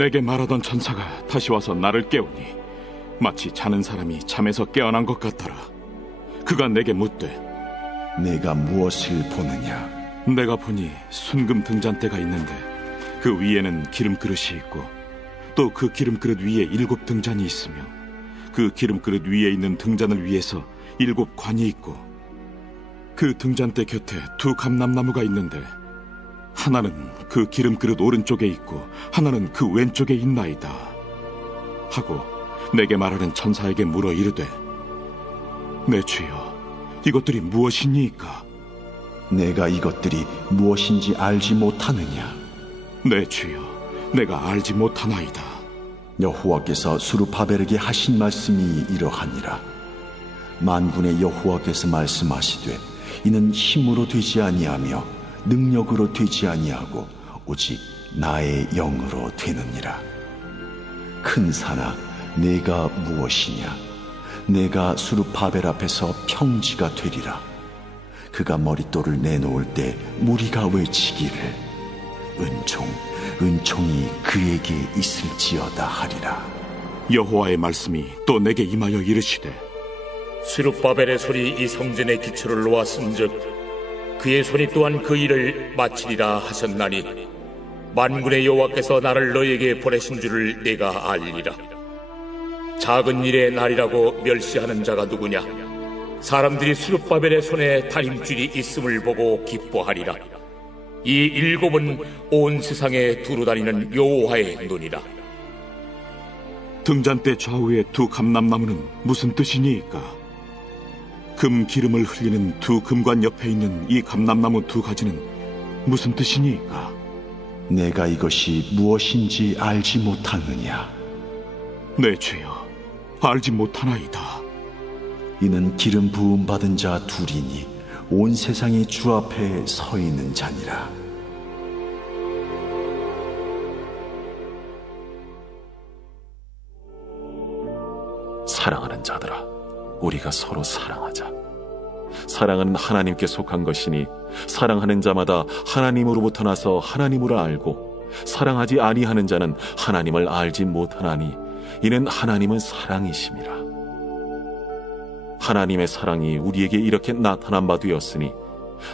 내게 말하던 천사가 다시 와서 나를 깨우니 마치 자는 사람이 잠에서 깨어난 것 같더라. 그가 내게 묻되, 내가 무엇을 보느냐? 내가 보니 순금 등잔대가 있는데 그 위에는 기름 그릇이 있고 또 그 기름 그릇 위에 7 등잔이 있으며 그 기름 그릇 위에 있는 등잔을 위에서 7 관이 있고 그 등잔대 곁에 2 감람나무가 있는데 하나는 그 기름 그릇 오른쪽에 있고 하나는 그 왼쪽에 있나이다 하고 내게 말하는 천사에게 물어 이르되, 내 주여, 이것들이 무엇이니이까? 내가 이것들이 무엇인지 알지 못하느냐? 내 주여, 내가 알지 못하나이다. 여호와께서 수르바벨에게 하신 말씀이 이러하니라. 만군의 여호와께서 말씀하시되, 이는 힘으로 되지 아니하며 능력으로 되지 아니하고 오직 나의 영으로 되느니라. 큰 산아, 내가 무엇이냐? 내가 수르바벨 앞에서 평지가 되리라. 그가 머릿돌을 내놓을 때 무리가 외치기를, 은총이 그에게 있을지어다 하리라. 여호와의 말씀이 또 내게 임하여 이르시되, 스룹바벨의 손이 이 성전의 기초를 놓았은즉 그의 손이 또한 그 일을 마치리라 하셨나니 만군의 여호와께서 나를 너에게 보내신 줄을 내가 알리라. 작은 일의 날이라고 멸시하는 자가 누구냐? 사람들이 스룹바벨의 손에 다림줄이 있음을 보고 기뻐하리라. 이 7은 온 세상에 두루 다니는 여호와의 눈이라. 등잔대 좌우의 2 감람나무는 무슨 뜻이니이까? 금 기름을 흘리는 2 금관 옆에 있는 이 감람나무 2 가지는 무슨 뜻이니이까? 내가 이것이 무엇인지 알지 못하느냐? 내 주여, 알지 못하나이다. 이는 기름 부음 받은 자 2이니 온 세상이 주 앞에 서 있는 자니라. 사랑하는 자들아, 우리가 서로 사랑하자. 사랑은 하나님께 속한 것이니 사랑하는 자마다 하나님으로부터 나서 하나님을 알고 사랑하지 아니하는 자는 하나님을 알지 못하나니 이는 하나님은 사랑이심이라. 하나님의 사랑이 우리에게 이렇게 나타난 바 되었으니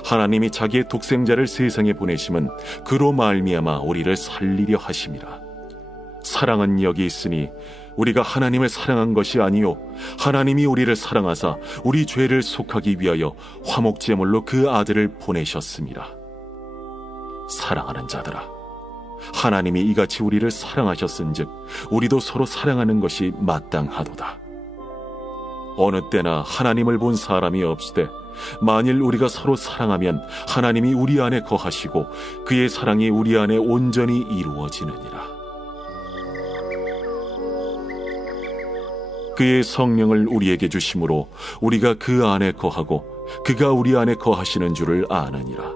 하나님이 자기의 독생자를 세상에 보내심은 그로 말미암아 우리를 살리려 하심이라. 사랑은 여기 있으니 우리가 하나님을 사랑한 것이 아니요 하나님이 우리를 사랑하사 우리 죄를 속하기 위하여 화목제물로 그 아들을 보내셨습니다. 사랑하는 자들아, 하나님이 이같이 우리를 사랑하셨은즉 우리도 서로 사랑하는 것이 마땅하도다. 어느 때나 하나님을 본 사람이 없으되 만일 우리가 서로 사랑하면 하나님이 우리 안에 거하시고 그의 사랑이 우리 안에 온전히 이루어지느니라. 그의 성령을 우리에게 주심으로 우리가 그 안에 거하고 그가 우리 안에 거하시는 줄을 아느니라.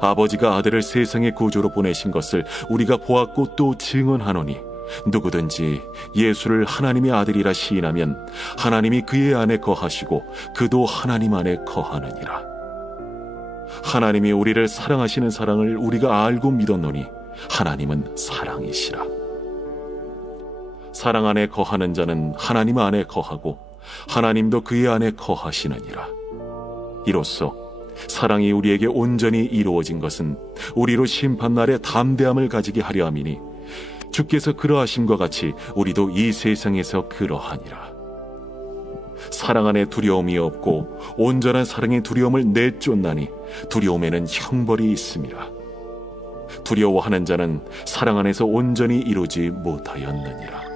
아버지가 아들을 세상의 구주로 보내신 것을 우리가 보았고 또 증언하노니 누구든지 예수를 하나님의 아들이라 시인하면 하나님이 그의 안에 거하시고 그도 하나님 안에 거하느니라. 하나님이 우리를 사랑하시는 사랑을 우리가 알고 믿었노니 하나님은 사랑이시라. 사랑 안에 거하는 자는 하나님 안에 거하고 하나님도 그의 안에 거하시느니라. 이로써 사랑이 우리에게 온전히 이루어진 것은 우리로 심판날에 담대함을 가지게 하려 함이니 주께서 그러하심과 같이 우리도 이 세상에서 그러하니라. 사랑 안에 두려움이 없고 온전한 사랑의 두려움을 내쫓나니 두려움에는 형벌이 있음이라. 두려워하는 자는 사랑 안에서 온전히 이루지 못하였느니라.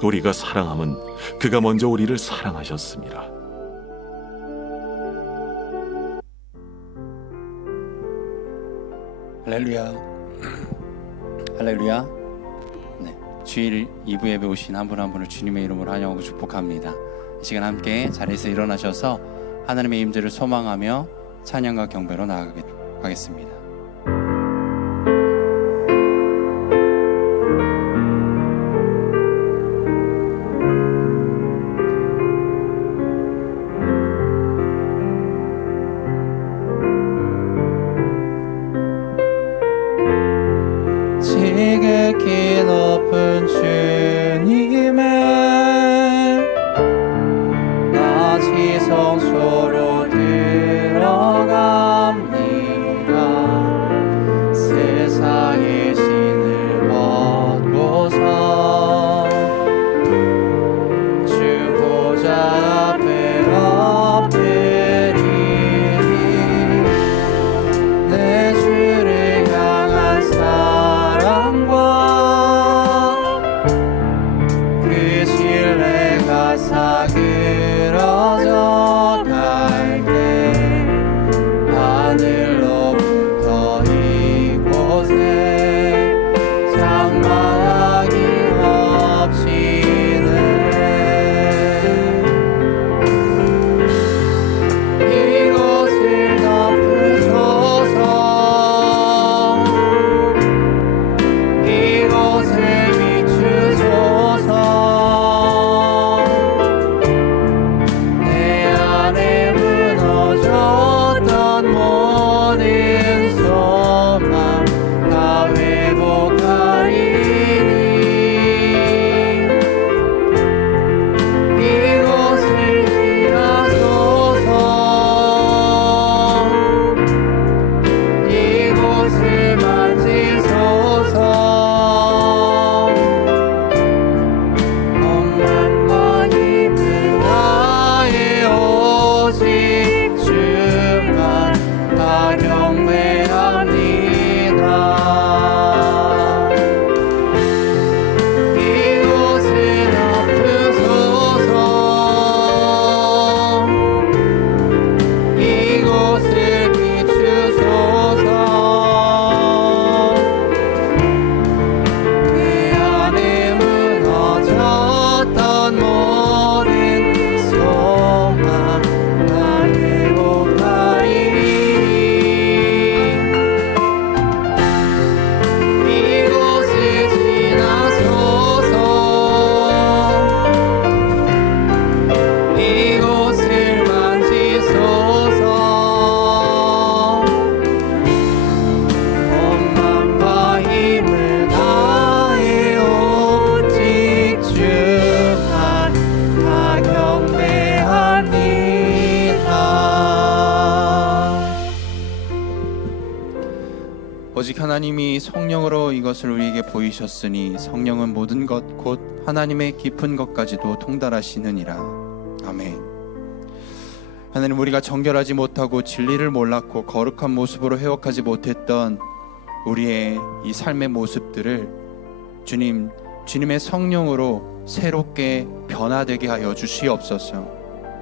우리가 사랑함은 그가 먼저 우리를 사랑하셨습니다. 할렐루야. 할렐루야. 네, 주일 2부 예배 오신 한 분 한 분을 주님의 이름으로 환영하고 축복합니다. 이 시간 함께 자리에서 일어나셔서 하나님의 임재를 소망하며 찬양과 경배로 나아가겠습니다. 지극히 높은 주님의 나 지성소로 들어갑니다. 세상의 신을 벗고서 주 보좌 앞에 엎드리니 내 주를 향한 사랑과 그 신뢰가 사그러져 갈 때 하늘로부터 이곳에 장막이 엎치네. 이곳을 덮으소서. 이곳을 비추소서. 내 안에 무너졌던 모든 소망 다 회복하리니 이곳을 지나소서. 이곳을 만지소서. 엄만과 힘을 다해 오직 주만 다 경배합니다. 이곳을 덮으소서. 이곳을 비추소서. 내 안에 무너졌던 모든 소망 다 회복하리니 이곳을 지나소서. 이곳을 만지소서. 엄만과 힘을 다해 오직 주만 다 경배합니다. 오직 하나님이 성령으로 이것을 우리에게 보이셨으니 성령은 모든 것 곧 하나님의 깊은 것까지도 통달하시느니라. 아멘. 하나님, 우리가 정결하지 못하고 진리를 몰랐고 거룩한 모습으로 회복하지 못했던 우리의 이 삶의 모습들을 주님의 성령으로 새롭게 변화되게 하여 주시옵소서.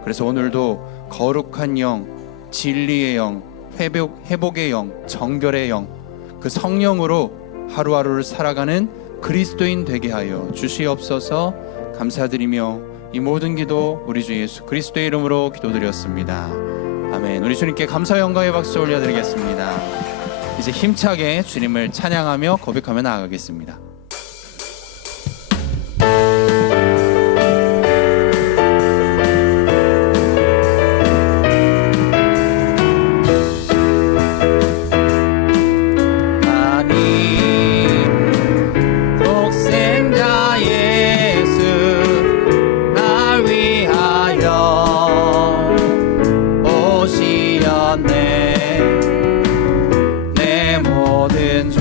그래서 오늘도 거룩한 영, 진리의 영, 회복의 영, 정결의 영, 그 성령으로 하루하루를 살아가는 그리스도인 되게 하여 주시옵소서. 감사드리며 이 모든 기도 우리 주 예수 그리스도의 이름으로 기도드렸습니다. 아멘. 우리 주님께 감사와 영광의 박수 올려드리겠습니다. 이제 힘차게 주님을 찬양하며 고백하며 나아가겠습니다. 내 모든 죄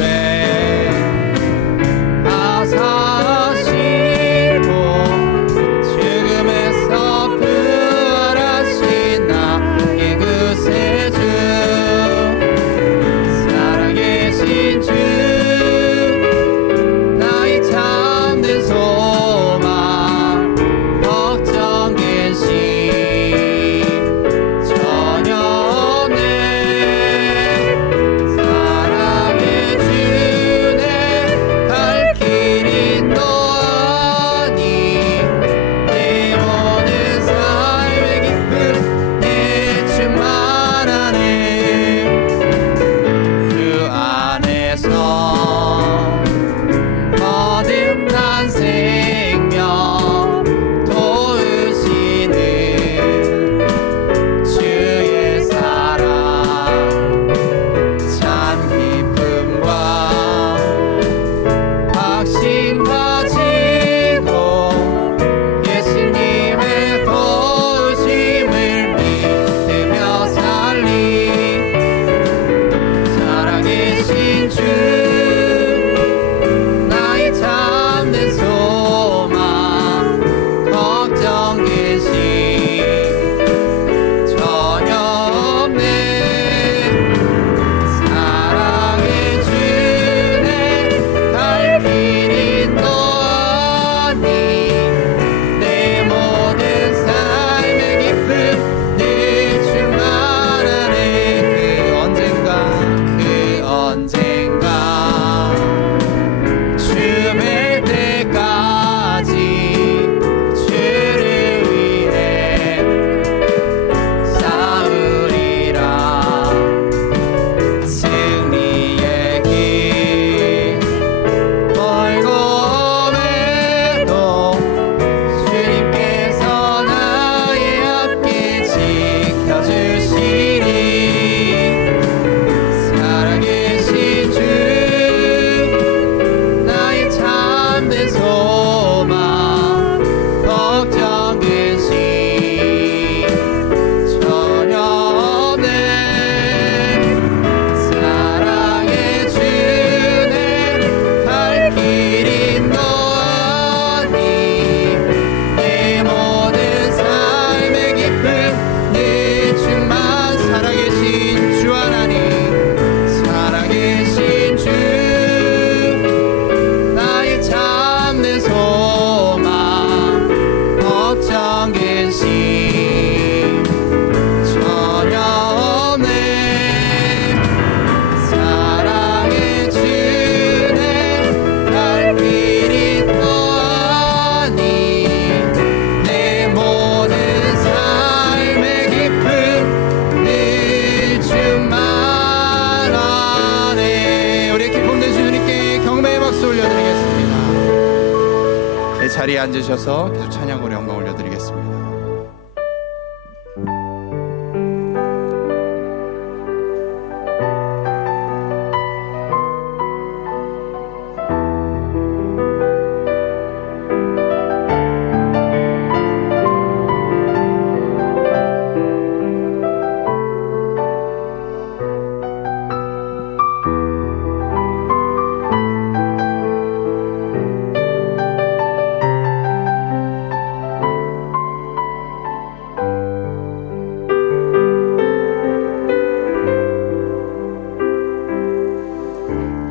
자리에 앉으셔서 계속 찬양으로 영광 올려드리겠습니다.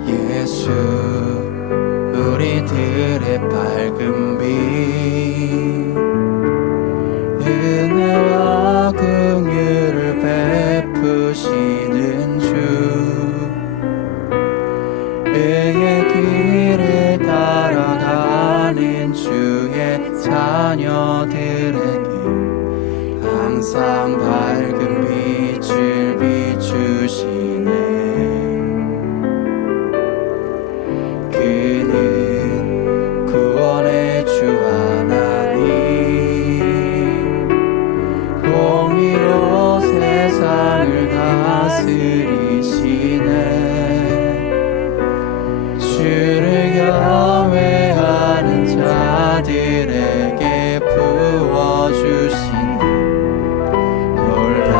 예수 우리들의 밝은 빛 은혜와 긍휼을 베푸시는 주 의의 길을 따라가는 주의 자녀들에게 항상 밝은 빛을 비추시네. 그는 구원의 주 하나님 공의로 세상을 다스리시네. 주를 경외하는 자들에게 부어주시네. 놀라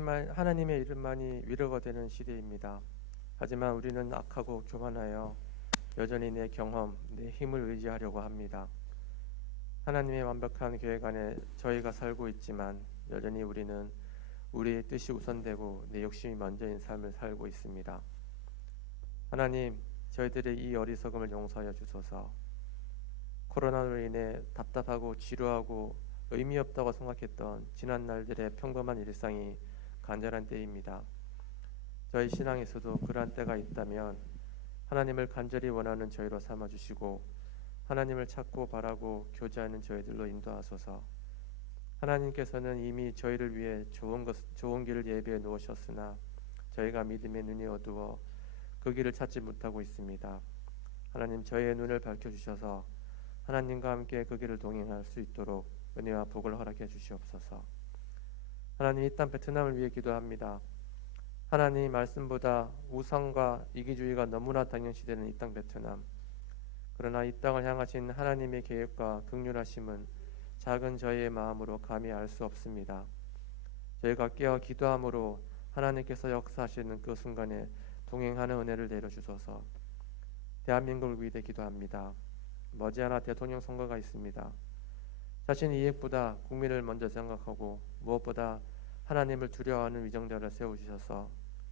하나님의 이름만이 위로가 되는 시대입니다. 하지만 우리는 악하고 교만하여 여전히 내 경험, 내 힘을 의지하려고 합니다. 하나님의 완벽한 계획 안에 저희가 살고 있지만 여전히 우리는 우리의 뜻이 우선되고 내 욕심이 먼저인 삶을 살고 있습니다. 하나님, 저희들의 이 어리석음을 용서하여 주소서. 코로나로 인해 답답하고 지루하고 의미 없다고 생각했던 지난 날들의 평범한 일상이 간절한 때입니다. 저희 신앙에서도 그러한 때가 있다면 하나님을 간절히 원하는 저희로 삼아주시고 하나님을 찾고 바라고 교제하는 저희들로 인도하소서. 하나님께서는 이미 저희를 위해 좋은 길을 예비해 놓으셨으나 저희가 믿음의 눈이 어두워 그 길을 찾지 못하고 있습니다. 하나님, 저희의 눈을 밝혀주셔서 하나님과 함께 그 길을 동행할 수 있도록 은혜와 복을 허락해 주시옵소서. 하나님, 이 땅 베트남을 위해 기도합니다. 하나님 말씀보다 우상과 이기주의가 너무나 당연시되는 이 땅 베트남. 그러나 이 땅을 향하신 하나님의 계획과 긍휼하심은 작은 저희의 마음으로 감히 알 수 없습니다. 저희가 깨어 기도함으로 하나님께서 역사하시는 그 순간에 동행하는 은혜를 내려주소서. 대한민국을 위해 기도합니다. 머지않아 대통령 선거가 있습니다. 자신의 이익보다 국민을 먼저 생각하고 무엇보다 하나님을 두려워하는 위정자를 세워주셔서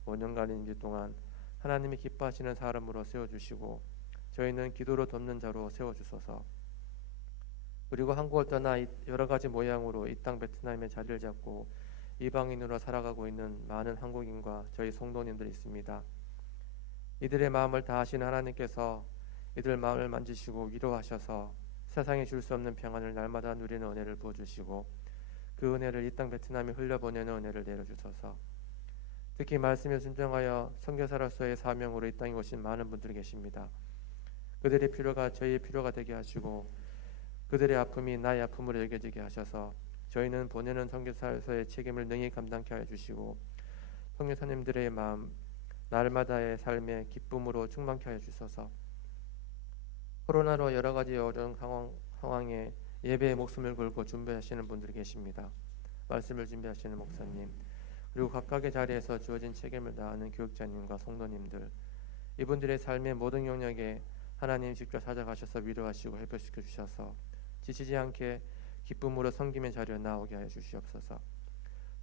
5년간의 임기 동안 하나님이 기뻐하시는 사람으로 세워주시고 저희는 기도로 돕는 자로 세워주소서. 그리고 한국을 떠나 여러 가지 모양으로 이 땅 베트남에 자리를 잡고 이방인으로 살아가고 있는 많은 한국인과 저희 성도님들이 있습니다. 이들의 마음을 다하신 하나님께서 이들 마음을 만지시고 위로하셔서 세상에 줄 수 없는 평안을 날마다 누리는 은혜를 부어주시고 그 은혜를 이 땅 베트남에 흘려보내는 은혜를 내려주소서. 특히 말씀에 순종하여 선교사로서의 사명으로 이 땅에 오신 많은 분들이 계십니다. 그들의 필요가 저희의 필요가 되게 하시고 그들의 아픔이 나의 아픔으로 여겨지게 하셔서 저희는 보내는 선교사로서의 책임을 능히 감당케 하여 주시고 선교사님들의 마음 날마다의 삶의 기쁨으로 충만케 하여 주소서. 코로나로 여러 가지 어려운 상황에 예배의 목숨을 걸고 준비하시는 분들이 계십니다. 말씀을 준비하시는 목사님, 그리고 각각의 자리에서 주어진 책임을 다하는 교육자님과 성도님들, 이분들의 삶의 모든 영역에 하나님 직접 찾아가셔서 위로하시고 회복시켜 주셔서 지치지 않게 기쁨으로 섬김의 자리에 나오게 하여 주시옵소서.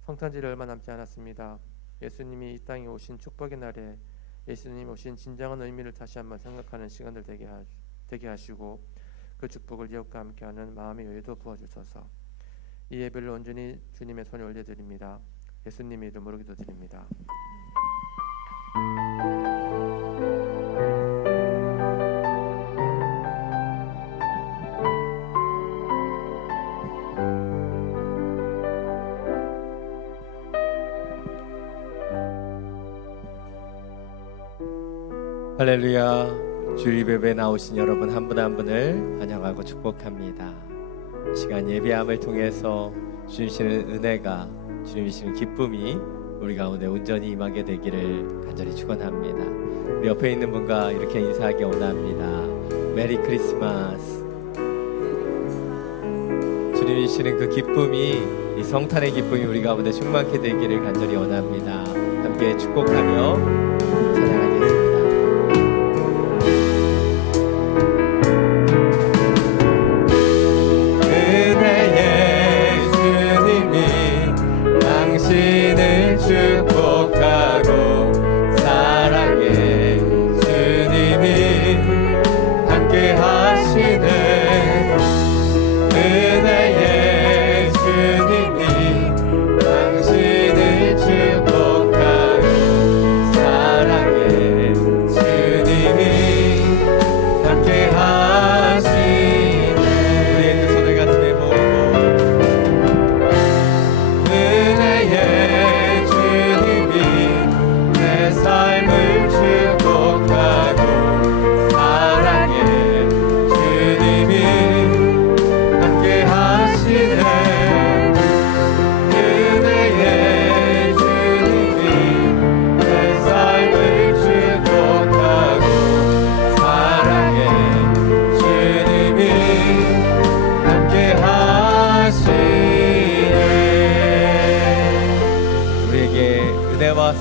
성탄절이 얼마 남지 않았습니다. 예수님이 이 땅에 오신 축복의 날에 예수님이 오신 진정한 의미를 다시 한번 생각하는 시간들 되게 하시고 그 축복을 이웃과 함께하는 마음의 여유도 부어주소서. 이 예배를 온전히 주님의 손에 올려드립니다. 예수님의 이름으로 기도드립니다. 할렐루야. 주일 예배에 나오신 여러분 한 분 한 분을 환영하고 축복합니다. 이 시간 예배함을 통해서 주시는 은혜가, 주시는 기쁨이 우리 가운데 온전히 임하게 되기를 간절히 축원합니다. 우리 옆에 있는 분과 이렇게 인사하기 원합니다. 메리 크리스마스. 주님이 주시는 그 기쁨이, 이 성탄의 기쁨이 우리 가운데 충만케 되기를 간절히 원합니다. 함께 축복하며 찬양하겠습니다. 당신을 축복하고 사랑해 주님이 함께 하시는 은혜의 주님이 당신을 축복하고 사랑해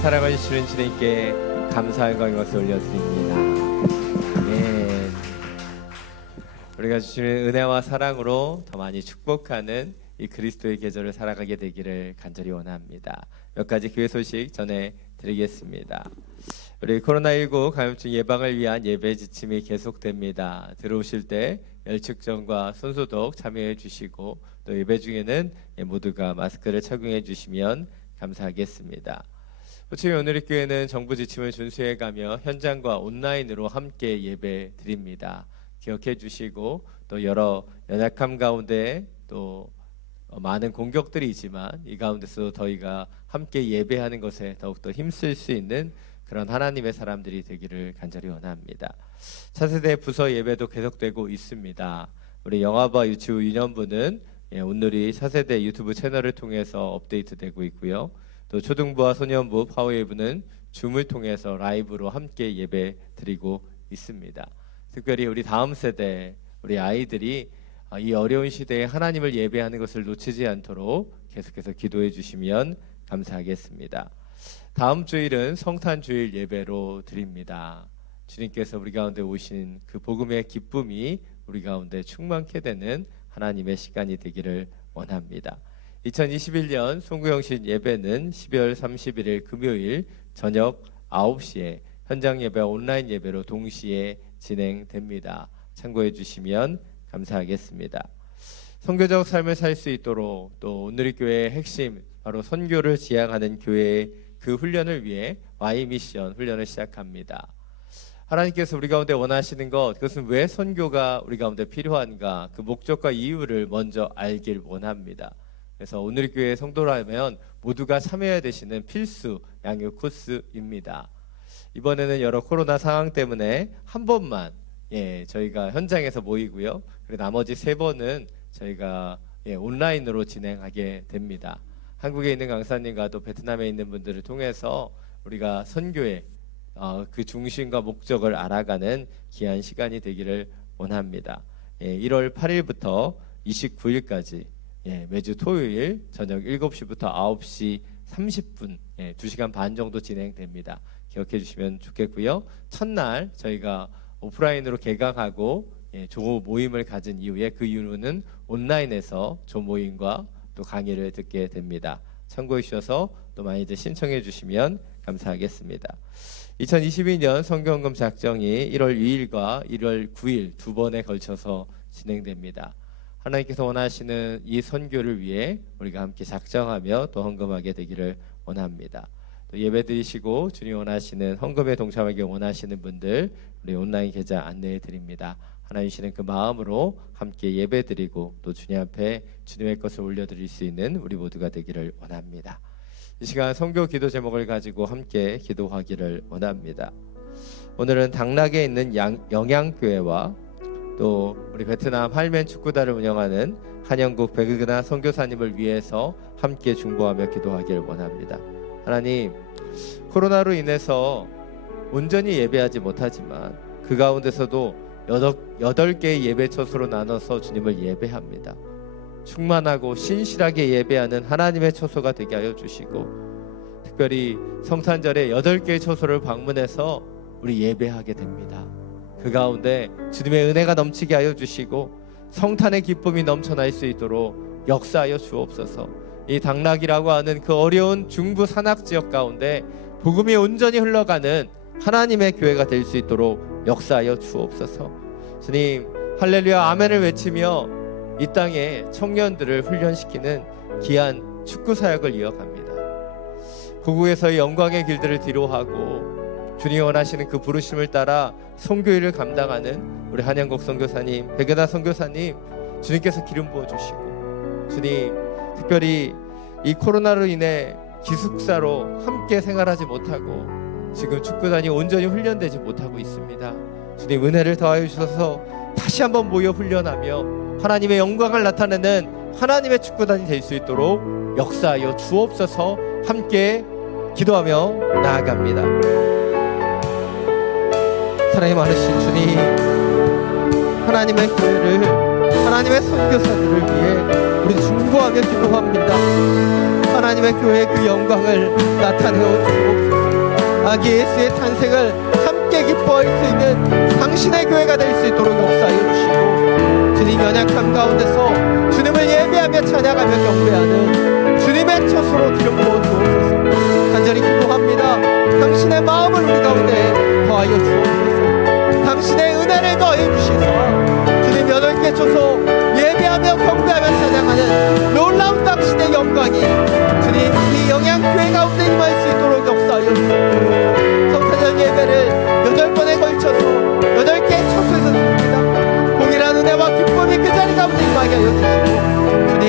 사랑하시는 주님께 감사의 것을 올려드립니다. 아멘. 우리가 주시는 은혜와 사랑으로 더 많이 축복하는 이 그리스도의 계절을 살아가게 되기를 간절히 원합니다. 몇 가지 교회 소식 전해드리겠습니다. 우리 코로나19 감염증 예방을 위한 예배 지침이 계속됩니다. 들어오실 때 열측정과 손소독 참여해 주시고 또 예배 중에는 모두가 마스크를 착용해 주시면 감사하겠습니다. 호치민 오늘리교회는 정부 지침을 준수해가며 현장과 온라인으로 함께 예배 드립니다. 기억해 주시고 또 여러 연약함 가운데 또 많은 공격들이 있지만 이 가운데서 저희가 함께 예배하는 것에 더욱더 힘쓸 수 있는 그런 하나님의 사람들이 되기를 간절히 원합니다. 차세대 부서 예배도 계속되고 있습니다. 우리 영아바 유치부 유년부는 오늘이 차세대 유튜브 채널을 통해서 업데이트되고 있고요. 또 초등부와 소년부 파워예부는 줌을 통해서 라이브로 함께 예배 드리고 있습니다. 특별히 우리 다음 세대 우리 아이들이 이 어려운 시대에 하나님을 예배하는 것을 놓치지 않도록 계속해서 기도해 주시면 감사하겠습니다. 다음 주일은 성탄주일 예배로 드립니다. 주님께서 우리 가운데 오신 그 복음의 기쁨이 우리 가운데 충만케 되는 하나님의 시간이 되기를 원합니다. 2021년 송구영신 예배는 12월 31일 금요일 저녁 9시에 현장 예배와 온라인 예배로 동시에 진행됩니다. 참고해 주시면 감사하겠습니다. 선교적 삶을 살 수 있도록 또 오늘의 교회의 핵심 바로 선교를 지향하는 교회의 그 훈련을 위해 Y 미션 훈련을 시작합니다. 하나님께서 우리 가운데 원하시는 것, 그것은 왜 선교가 우리 가운데 필요한가, 그 목적과 이유를 먼저 알길 원합니다. 그래서 오늘 교회 성도라면 모두가 참여해야 되시는 필수 양육 코스입니다. 이번에는 여러 코로나 상황 때문에 한 번만 저희가 현장에서 모이고요. 그리고 나머지 3번은 저희가 온라인으로 진행하게 됩니다. 한국에 있는 강사님과 또 베트남에 있는 분들을 통해서 우리가 선교의 그 중심과 목적을 알아가는 귀한 시간이 되기를 원합니다. 1월 8일부터 29일까지 매주 토요일 저녁 7시부터 9시 30분 2시간 반 정도 진행됩니다. 기억해 주시면 좋겠고요. 첫날 저희가 오프라인으로 개강하고 조 모임을 가진 이후에 그 이후로는 온라인에서 조 모임과 또 강의를 듣게 됩니다. 참고해 주셔서 또 많이들 신청해 주시면 감사하겠습니다. 2022년 성경헌금 작정이 1월 2일과 1월 9일 두 번에 걸쳐서 진행됩니다. 하나님께서 원하시는 이 선교를 위해 우리가 함께 작정하며 또 헌금하게 되기를 원합니다. 또 예배 드리시고 주님 원하시는 헌금에 동참하기 원하시는 분들 우리 온라인 계좌 안내해 드립니다. 하나님 주시는 그 마음으로 함께 예배 드리고 또 주님 앞에 주님의 것을 올려드릴 수 있는 우리 모두가 되기를 원합니다. 이 시간 선교 기도 제목을 가지고 함께 기도하기를 원합니다. 오늘은 당락에 있는 영양교회와 또 우리 베트남 할맨 축구단을 운영하는 한영국 백은하 선교사님을 위해서 함께 중보하며 기도하기를 원합니다. 하나님, 코로나로 인해서 온전히 예배하지 못하지만 그 가운데서도 8개의 예배 처소로 나눠서 주님을 예배합니다. 충만하고 신실하게 예배하는 하나님의 처소가 되게 하여 주시고 특별히 성탄절에 8개의 처소를 방문해서 우리 예배하게 됩니다. 그 가운데 주님의 은혜가 넘치게 하여 주시고 성탄의 기쁨이 넘쳐날 수 있도록 역사하여 주옵소서. 이 당락이라고 하는 그 어려운 중부 산악 지역 가운데 복음이 온전히 흘러가는 하나님의 교회가 될 수 있도록 역사하여 주옵소서. 주님, 할렐루야 아멘을 외치며 이 땅에 청년들을 훈련시키는 귀한 축구 사역을 이어갑니다. 고국에서의 영광의 길들을 뒤로하고 주님 원하시는 그 부르심을 따라 선교일을 감당하는 우리 한영국 선교사님, 백은하 선교사님 주님께서 기름 부어주시고 주님 특별히 이 코로나로 인해 기숙사로 함께 생활하지 못하고 지금 축구단이 온전히 훈련되지 못하고 있습니다. 주님 은혜를 더하여 주셔서 다시 한번 모여 훈련하며 하나님의 영광을 나타내는 하나님의 축구단이 될 수 있도록 역사하여 주옵소서. 함께 기도하며 나아갑니다. 사랑이 많으신 주님, 하나님의 교회를, 하나님의 선교사들을 위해 우리 중보하며 기도합니다. 하나님의 교회의 그 영광을 나타내어 주옵소서. 아기 예수의 탄생을 함께 기뻐할 수 있는 당신의 교회가 될 수 있도록 역사하여 주시고, 주님 연약함 가운데서 주님을 예배하며 찬양하며 경배하는 주님의 처소로 기름 부어 주옵소서. 간절히 기도합니다. 당신의 마음을 우리 가운데 더하여 주옵소서. 당신의 은혜를 더하여 주시서 주님 8개 초소 예배하며 경배하며 찬양하는 놀라운 당신의 영광이 주님 이 영양교회 가운데 임할 수 있도록 역사하여 주옵소서. 성탄절 예배를 8번에 걸쳐서 8개 초소에서 드립니다. 공일한 은혜와 기쁨이 그 자리 가운데 임하게 하여 주시고, 주님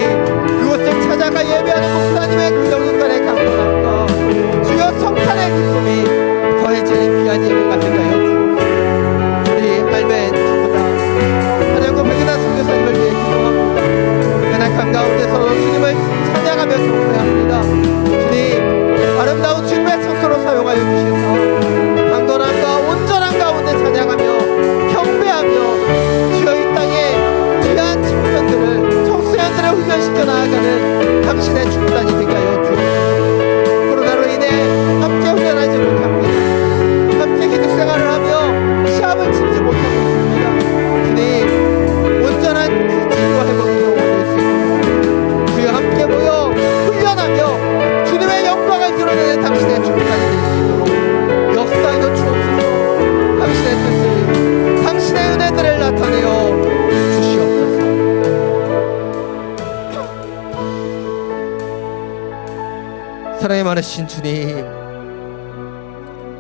그곳을 찾아가 예배하는 목사님의 그 영육간의 강건함과 주여 성탄의 기쁨이 더해지는 귀한 예배가 되게 하여 주옵소서. 우리 할매 주보다 한영구 백이나 선교사님을 위해 기도합니다. 연약한 가운데서 주님을 찬양하며 경배합니다. 주님 아름다운 주님의 처소로 사용하여 주셔서 강건함과 온전한 가운데 찬양하며 경배하며 주여 이 땅에 귀한 청년들을 청소년들을 훈련시켜 나아가는 당신의 축단이 되게 하여 주옵소서. 코로나로 인해 함께 훈련하지 못합니다. 함께 기숙생활을 하며 시합을 치르지 못하고 있습니다. 주님 온전한 그 치유와 회복을 경험할 수 있도록 주여 함께 모여 훈련하며 주님의 영광을 드러내는 당신의 축단이 될 수 있도록 역사하여 주옵소서. 당신의 뜻을 당신의 은혜들을 나타내어 주시옵소서. 사랑이 많으신 주님,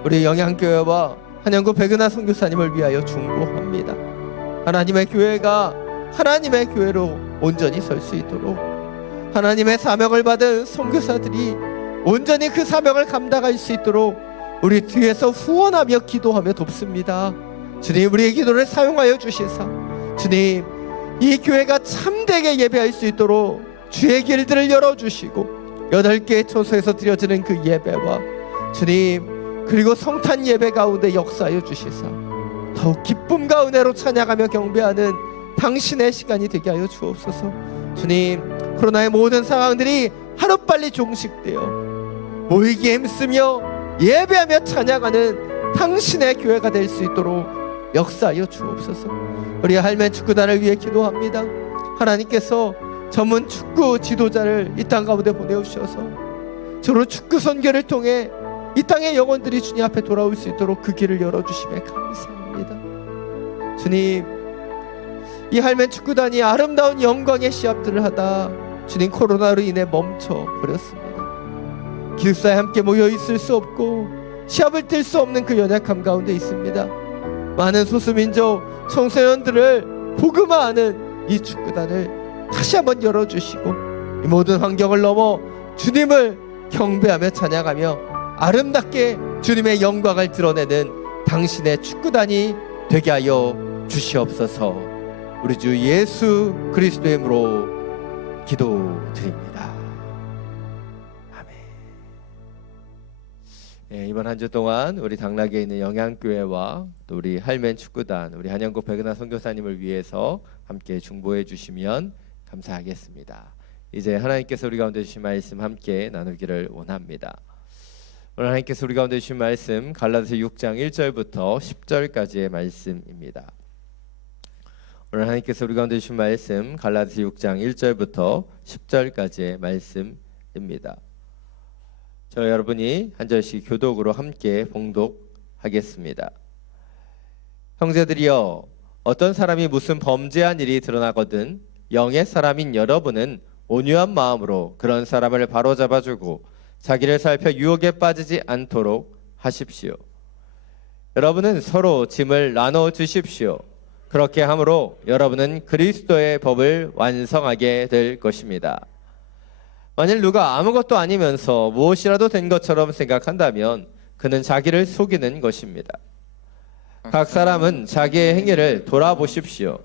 우리 영양교회와 한영구 백은하 선교사님을 위하여 중보합니다. 하나님의 교회가 하나님의 교회로 온전히 설 수 있도록 하나님의 사명을 받은 선교사들이 온전히 그 사명을 감당할 수 있도록 우리 뒤에서 후원하며 기도하며 돕습니다. 주님 우리의 기도를 사용하여 주시사 주님 이 교회가 참되게 예배할 수 있도록 주의 길들을 열어주시고 8개의 초소에서 드려지는 그 예배와 주님 그리고 성탄 예배 가운데 역사하여 주시사 더욱 기쁨과 은혜로 찬양하며 경배하는 당신의 시간이 되게 하여 주옵소서. 주님 코로나의 모든 상황들이 하루빨리 종식되어 모이기에 힘쓰며 예배하며 찬양하는 당신의 교회가 될 수 있도록 역사하여 주옵소서. 우리 할매 축구단을 위해 기도합니다. 하나님께서 전문 축구 지도자를 이 땅 가운데 보내오셔서 주로 축구 선교를 통해 이 땅의 영혼들이 주님 앞에 돌아올 수 있도록 그 길을 열어주심에 감사합니다. 주님 이 할매 축구단이 아름다운 영광의 시합들을 하다 주님 코로나로 인해 멈춰버렸습니다. 기숙사에 함께 모여 있을 수 없고 시합을 뛸 수 없는 그 연약함 가운데 있습니다. 많은 소수민족 청소년들을 복음화하는 이 축구단을 다시 한번 열어주시고 이 모든 환경을 넘어 주님을 경배하며 찬양하며 아름답게 주님의 영광을 드러내는 당신의 축구단이 되게 하여 주시옵소서. 우리 주 예수 그리스도의 이름으로 기도드립니다. 아멘. 예, 이번 한 주 동안 우리 당락에 있는 영양교회와 또 우리 할맨 축구단, 우리 한영구 백은하 선교사님을 위해서 함께 중보해 주시면 감사하겠습니다. 이제 하나님께서 우리 가운데 주신 말씀 함께 나누기를 원합니다. 오늘 하나님께서 우리 가운데 주신 말씀 갈라디아서 6장 1절부터 10절까지의 말씀입니다. 오늘 하나님께서 우리 가운데 주신 말씀 갈라디아서 6장 1절부터 10절까지의 말씀입니다. 저 여러분이 한 절씩 교독으로 함께 봉독하겠습니다. 형제들이여 어떤 사람이 무슨 범죄한 일이 드러나거든 영의 사람인 여러분은 온유한 마음으로 그런 사람을 바로잡아주고 자기를 살펴 유혹에 빠지지 않도록 하십시오. 여러분은 서로 짐을 나눠 주십시오. 그렇게 함으로 여러분은 그리스도의 법을 완성하게 될 것입니다. 만일 누가 아무것도 아니면서 무엇이라도 된 것처럼 생각한다면 그는 자기를 속이는 것입니다. 각 사람은 자기의 행위를 돌아보십시오.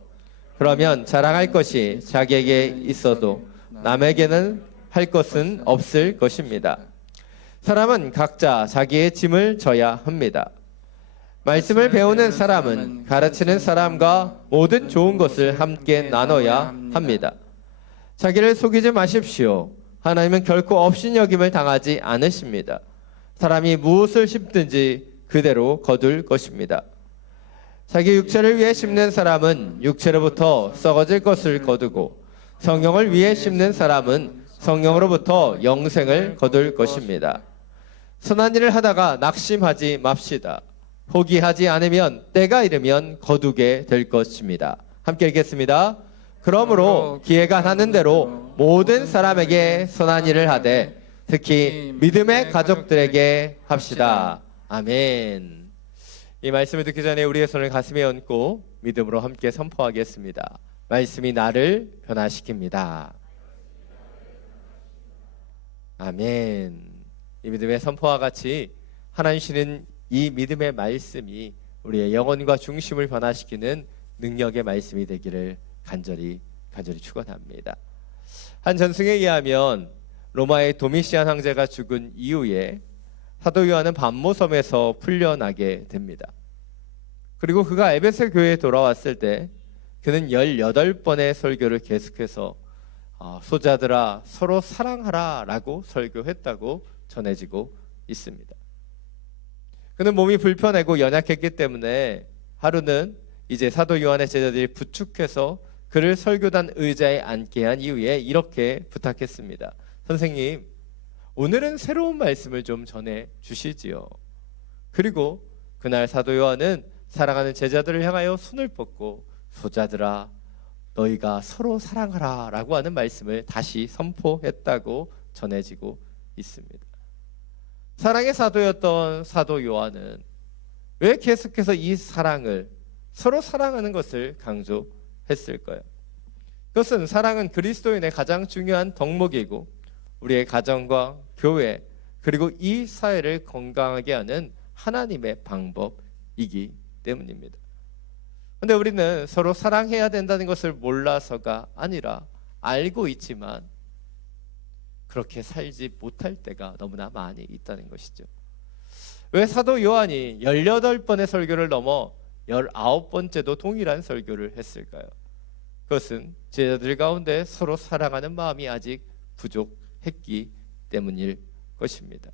그러면 자랑할 것이 자기에게 있어도 남에게는 할 것은 없을 것입니다. 사람은 각자 자기의 짐을 져야 합니다. 말씀을 배우는 사람은 가르치는 사람과 모든 좋은 것을 함께 나눠야 합니다. 자기를 속이지 마십시오. 하나님은 결코 업신여김을 당하지 않으십니다. 사람이 무엇을 심든지 그대로 거둘 것입니다. 자기 육체를 위해 심는 사람은 육체로부터 썩어질 것을 거두고 성령을 위해 심는 사람은 성령으로부터 영생을 거둘 것입니다. 선한 일을 하다가 낙심하지 맙시다. 포기하지 않으면 때가 이르면 거두게 될 것입니다. 함께 읽겠습니다. 그러므로 기회가 나는 대로 모든 사람에게 선한 일을 하되 특히 믿음의 가족들에게 합시다. 아멘. 이 말씀을 듣기 전에 우리의 손을 가슴에 얹고 믿음으로 함께 선포하겠습니다. 말씀이 나를 변화시킵니다. 아멘. 이 믿음의 선포와 같이 하나님 주시는 이 믿음의 말씀이 우리의 영혼과 중심을 변화시키는 능력의 말씀이 되기를 간절히 축원합니다. 한 전승에 의하면 로마의 도미시안 황제가 죽은 이후에 사도 요한은 반모섬에서 풀려나게 됩니다. 그리고 그가 에베소 교회에 돌아왔을 때 그는 18번의 설교를 계속해서 소자들아 서로 사랑하라 라고 설교했다고 전해지고 있습니다. 그는 몸이 불편하고 연약했기 때문에 하루는 이제 사도 요한의 제자들이 부축해서 그를 설교단 의자에 앉게 한 이후에 이렇게 부탁했습니다. 선생님, 오늘은 새로운 말씀을 좀 전해 주시지요. 그리고 그날 사도 요한은 사랑하는 제자들을 향하여 손을 뻗고 소자들아 너희가 서로 사랑하라 라고 하는 말씀을 다시 선포했다고 전해지고 있습니다. 사랑의 사도였던 사도 요한은 왜 계속해서 이 사랑을 서로 사랑하는 것을 강조했을까요? 그것은 사랑은 그리스도인의 가장 중요한 덕목이고 우리의 가정과 교회 그리고 이 사회를 건강하게 하는 하나님의 방법이기 때문입니다. 그런데 우리는 서로 사랑해야 된다는 것을 몰라서가 아니라 알고 있지만 그렇게 살지 못할 때가 너무나 많이 있다는 것이죠. 왜 사도 요한이 18번의 설교를 넘어 19번째도 동일한 설교를 했을까요? 그것은 제자들 가운데 서로 사랑하는 마음이 아직 부족했기 때문일 것입니다.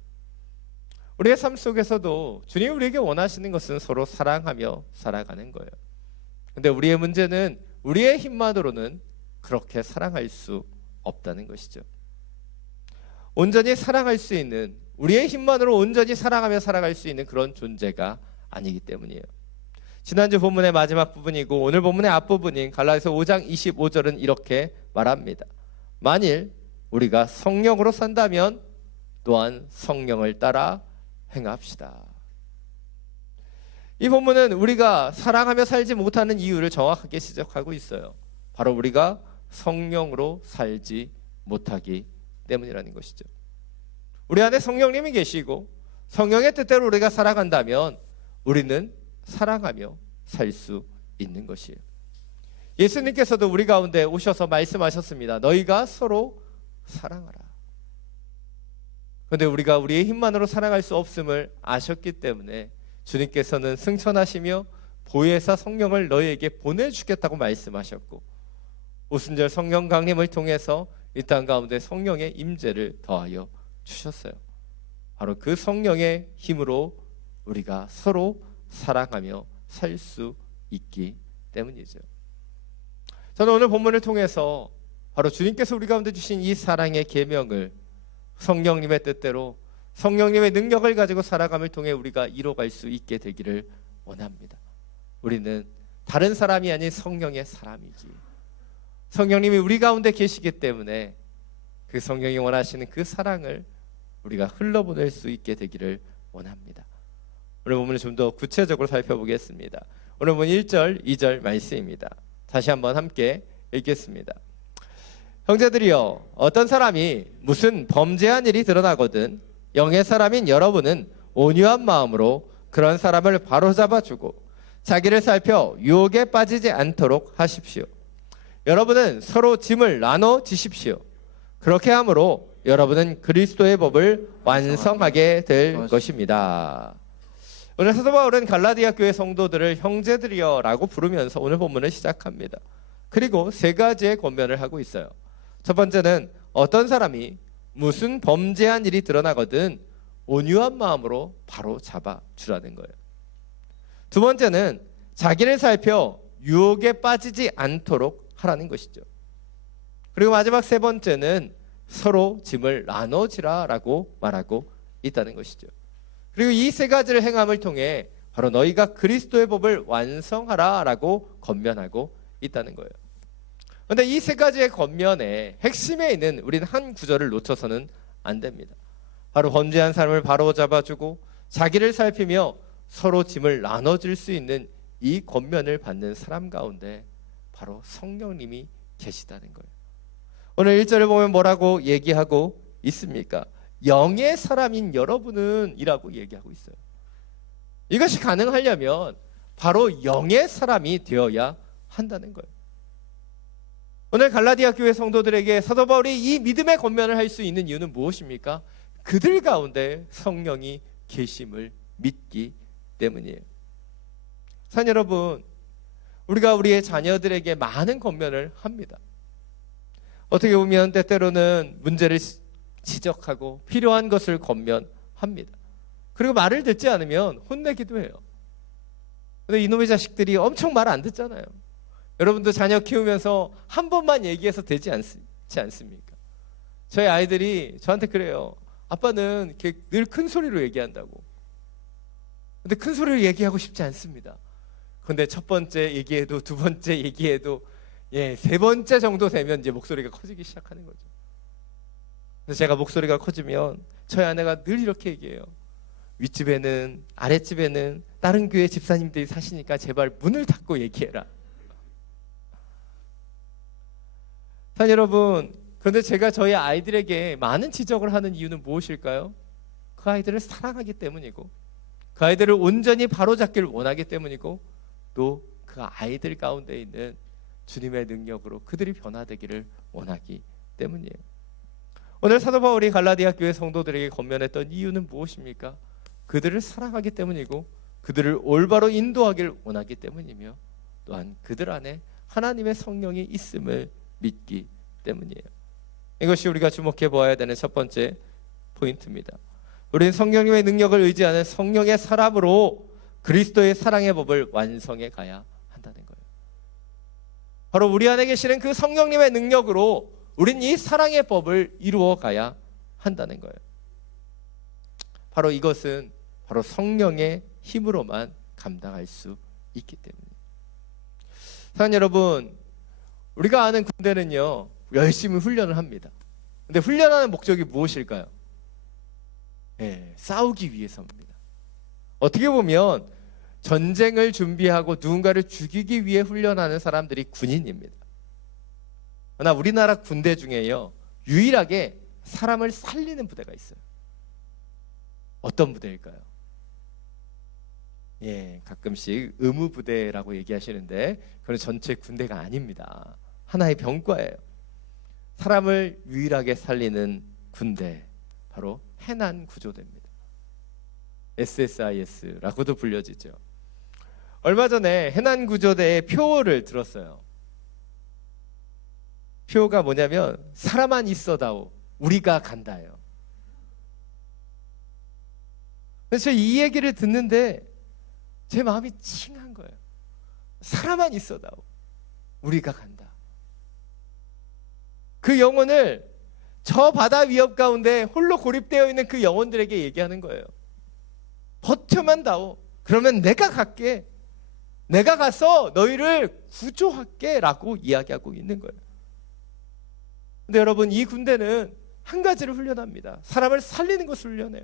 우리의 삶 속에서도 주님이 우리에게 원하시는 것은 서로 사랑하며 살아가는 거예요. 근데 우리의 문제는 우리의 힘만으로는 그렇게 사랑할 수 없다는 것이죠. 온전히 사랑할 수 있는 우리의 힘만으로 온전히 사랑하며 살아갈 수 있는 그런 존재가 아니기 때문이에요. 지난주 본문의 마지막 부분이고 오늘 본문의 앞부분인 갈라디아서 5장 25절은 이렇게 말합니다. 만일 우리가 성령으로 산다면 또한 성령을 따라 행합시다. 이 본문은 우리가 사랑하며 살지 못하는 이유를 정확하게 지적하고 있어요. 바로 우리가 성령으로 살지 못하기 때문이라는 것이죠. 우리 안에 성령님이 계시고 성령의 뜻대로 우리가 살아간다면 우리는 사랑하며 살 수 있는 것이에요. 예수님께서도 우리 가운데 오셔서 말씀하셨습니다. 너희가 서로 사랑하라. 그런데 우리가 우리의 힘만으로 사랑할 수 없음을 아셨기 때문에 주님께서는 승천하시며 보혜사 성령을 너희에게 보내주겠다고 말씀하셨고 오순절 성령 강림을 통해서 이 땅 가운데 성령의 임재를 더하여 주셨어요. 바로 그 성령의 힘으로 우리가 서로 사랑하며 살 수 있기 때문이죠. 저는 오늘 본문을 통해서 바로 주님께서 우리 가운데 주신 이 사랑의 계명을 성령님의 뜻대로 성령님의 능력을 가지고 살아감을 통해 우리가 이뤄갈 수 있게 되기를 원합니다. 우리는 다른 사람이 아닌 성령의 사람이지. 성령님이 우리 가운데 계시기 때문에 그 성령이 원하시는 그 사랑을 우리가 흘러보낼 수 있게 되기를 원합니다. 오늘 본문을 좀 더 구체적으로 살펴보겠습니다. 오늘 본문 1절, 2절 말씀입니다. 다시 한번 함께 읽겠습니다. 형제들이여, 어떤 사람이 무슨 범죄한 일이 드러나거든 영의 사람인 여러분은 온유한 마음으로 그런 사람을 바로잡아주고 자기를 살펴 유혹에 빠지지 않도록 하십시오. 여러분은 서로 짐을 나눠 지십시오. 그렇게 함으로 여러분은 그리스도의 법을 완성하게 될 것입니다. 오늘 사도 바울은 갈라디아 교회 성도들을 형제들이여 라고 부르면서 오늘 본문을 시작합니다. 그리고 세 가지의 권면을 하고 있어요. 첫 번째는 어떤 사람이 무슨 범죄한 일이 드러나거든 온유한 마음으로 바로 잡아주라는 거예요. 두 번째는 자기를 살펴 유혹에 빠지지 않도록 하라는 것이죠. 그리고 마지막 세 번째는 서로 짐을 나눠지라라고 말하고 있다는 것이죠. 그리고 이 세 가지를 행함을 통해 바로 너희가 그리스도의 법을 완성하라라고 권면하고 있다는 거예요. 그런데 이 세 가지의 권면의 핵심에 있는 우리는 한 구절을 놓쳐서는 안 됩니다. 바로 범죄한 사람을 바로 잡아주고 자기를 살피며 서로 짐을 나눠줄 수 있는 이 권면을 받는 사람 가운데 바로 성령님이 계시다는 거예요. 오늘 1절을 보면 뭐라고 얘기하고 있습니까? 영의 사람인 여러분은 이라고 얘기하고 있어요. 이것이 가능하려면 바로 영의 사람이 되어야 한다는 거예요. 오늘 갈라디아 교회 성도들에게 사도 바울이 이 믿음의 권면을 할 수 있는 이유는 무엇입니까? 그들 가운데 성령이 계심을 믿기 때문이에요. 사랑 여러분, 우리가 우리의 자녀들에게 많은 권면을 합니다. 어떻게 보면 때때로는 문제를 지적하고 필요한 것을 권면합니다. 그리고 말을 듣지 않으면 혼내기도 해요. 근데 이놈의 자식들이 엄청 말 안 듣잖아요. 여러분도 자녀 키우면서 한 번만 얘기해서 되지 않지 않습니까? 저희 아이들이 저한테 그래요. 아빠는 늘 큰 소리로 얘기한다고. 근데 큰 소리로 얘기하고 싶지 않습니다. 근데 첫 번째 얘기해도 두 번째 얘기해도 세 번째 정도 되면 이제 목소리가 커지기 시작하는 거죠. 그래서 제가 목소리가 커지면 저희 아내가 늘 이렇게 얘기해요. 윗집에는 아랫집에는 다른 교회 집사님들이 사시니까 제발 문을 닫고 얘기해라. 자, 여러분, 그런데 제가 저희 아이들에게 많은 지적을 하는 이유는 무엇일까요? 그 아이들을 사랑하기 때문이고 그 아이들을 온전히 바로잡기를 원하기 때문이고 또 그 아이들 가운데 있는 주님의 능력으로 그들이 변화되기를 원하기 때문이에요. 오늘 사도 바울이 갈라디아 교회 성도들에게 권면했던 이유는 무엇입니까? 그들을 사랑하기 때문이고 그들을 올바로 인도하기를 원하기 때문이며 또한 그들 안에 하나님의 성령이 있음을 믿기 때문이에요. 이것이 우리가 주목해 보아야 되는 첫 번째 포인트입니다. 우리는 성령님의 능력을 의지하는 성령의 사람으로 그리스도의 사랑의 법을 완성해 가야 한다는 거예요. 바로 우리 안에 계시는 그 성령님의 능력으로 우린 이 사랑의 법을 이루어 가야 한다는 거예요. 바로 이것은 바로 성령의 힘으로만 감당할 수 있기 때문이에요. 사랑하는 여러분, 우리가 아는 군대는요 열심히 훈련을 합니다. 근데 훈련하는 목적이 무엇일까요? 싸우기 위해서입니다. 어떻게 보면 전쟁을 준비하고 누군가를 죽이기 위해 훈련하는 사람들이 군인입니다. 그러나 우리나라 군대 중에요 유일하게 사람을 살리는 부대가 있어요. 어떤 부대일까요? 가끔씩 의무부대라고 얘기하시는데 그건 전체 군대가 아닙니다. 하나의 병과예요. 사람을 유일하게 살리는 군대, 바로 해난구조대입니다. SSIS라고도 불려지죠. 얼마 전에 해난구조대의 표어를 들었어요. 표어가 뭐냐면 사람만 있어다오 우리가 간다예요. 그래서 이 얘기를 듣는데 제 마음이 칭한 거예요. 사람만 있어다오 우리가 간다. 그 영혼을 저 바다 위협 가운데 홀로 고립되어 있는 그 영혼들에게 얘기하는 거예요. 버텨만 다오. 그러면 내가 갈게. 내가 가서 너희를 구조할게 라고 이야기하고 있는 거예요. 근데 여러분, 이 군대는 한 가지를 훈련합니다. 사람을 살리는 것을 훈련해요.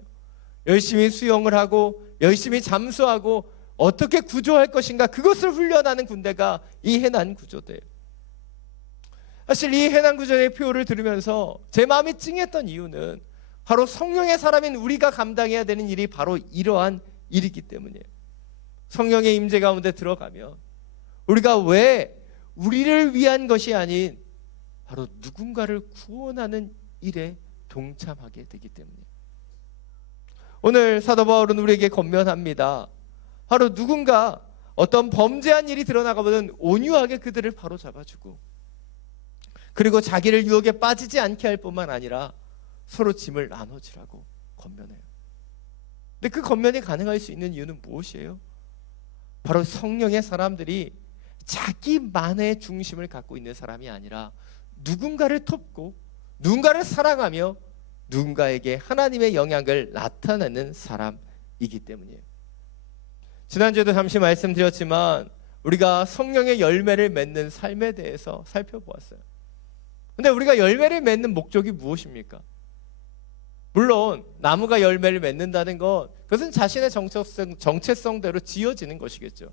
열심히 수영을 하고 열심히 잠수하고 어떻게 구조할 것인가, 그것을 훈련하는 군대가 이 해난구조대예요. 사실 이 해난구조대의 표를 들으면서 제 마음이 찡했던 이유는 바로 성령의 사람인 우리가 감당해야 되는 일이 바로 이러한 일이기 때문이에요. 성령의 임재 가운데 들어가면 우리가 왜 우리를 위한 것이 아닌 바로 누군가를 구원하는 일에 동참하게 되기 때문이에요. 오늘 사도 바울은 우리에게 권면합니다. 바로 누군가 어떤 범죄한 일이 드러나가면 온유하게 그들을 바로 잡아주고, 그리고 자기를 유혹에 빠지지 않게 할 뿐만 아니라 서로 짐을 나눠지라고 권면해요. 근데 그 권면이 가능할 수 있는 이유는 무엇이에요? 바로 성령의 사람들이 자기만의 중심을 갖고 있는 사람이 아니라 누군가를 돕고 누군가를 사랑하며 누군가에게 하나님의 영향을 나타내는 사람이기 때문이에요. 지난주에도 잠시 말씀드렸지만 우리가 성령의 열매를 맺는 삶에 대해서 살펴보았어요. 근데 우리가 열매를 맺는 목적이 무엇입니까? 물론 나무가 열매를 맺는다는 것, 그것은 자신의 정체성대로 지어지는 것이겠죠.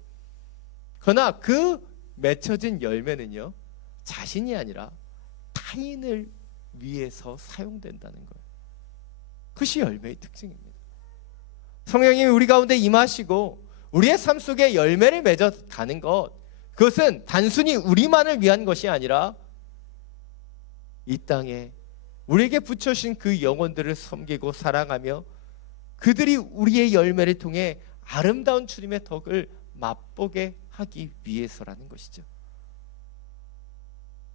그러나 그 맺혀진 열매는요, 자신이 아니라 타인을 위해서 사용된다는 거예요. 그것이 열매의 특징입니다. 성령이 우리 가운데 임하시고 우리의 삶 속에 열매를 맺어가는 것, 그것은 단순히 우리만을 위한 것이 아니라 이 땅에 우리에게 붙여주신 그 영혼들을 섬기고 사랑하며 그들이 우리의 열매를 통해 아름다운 주님의 덕을 맛보게 하기 위해서라는 것이죠.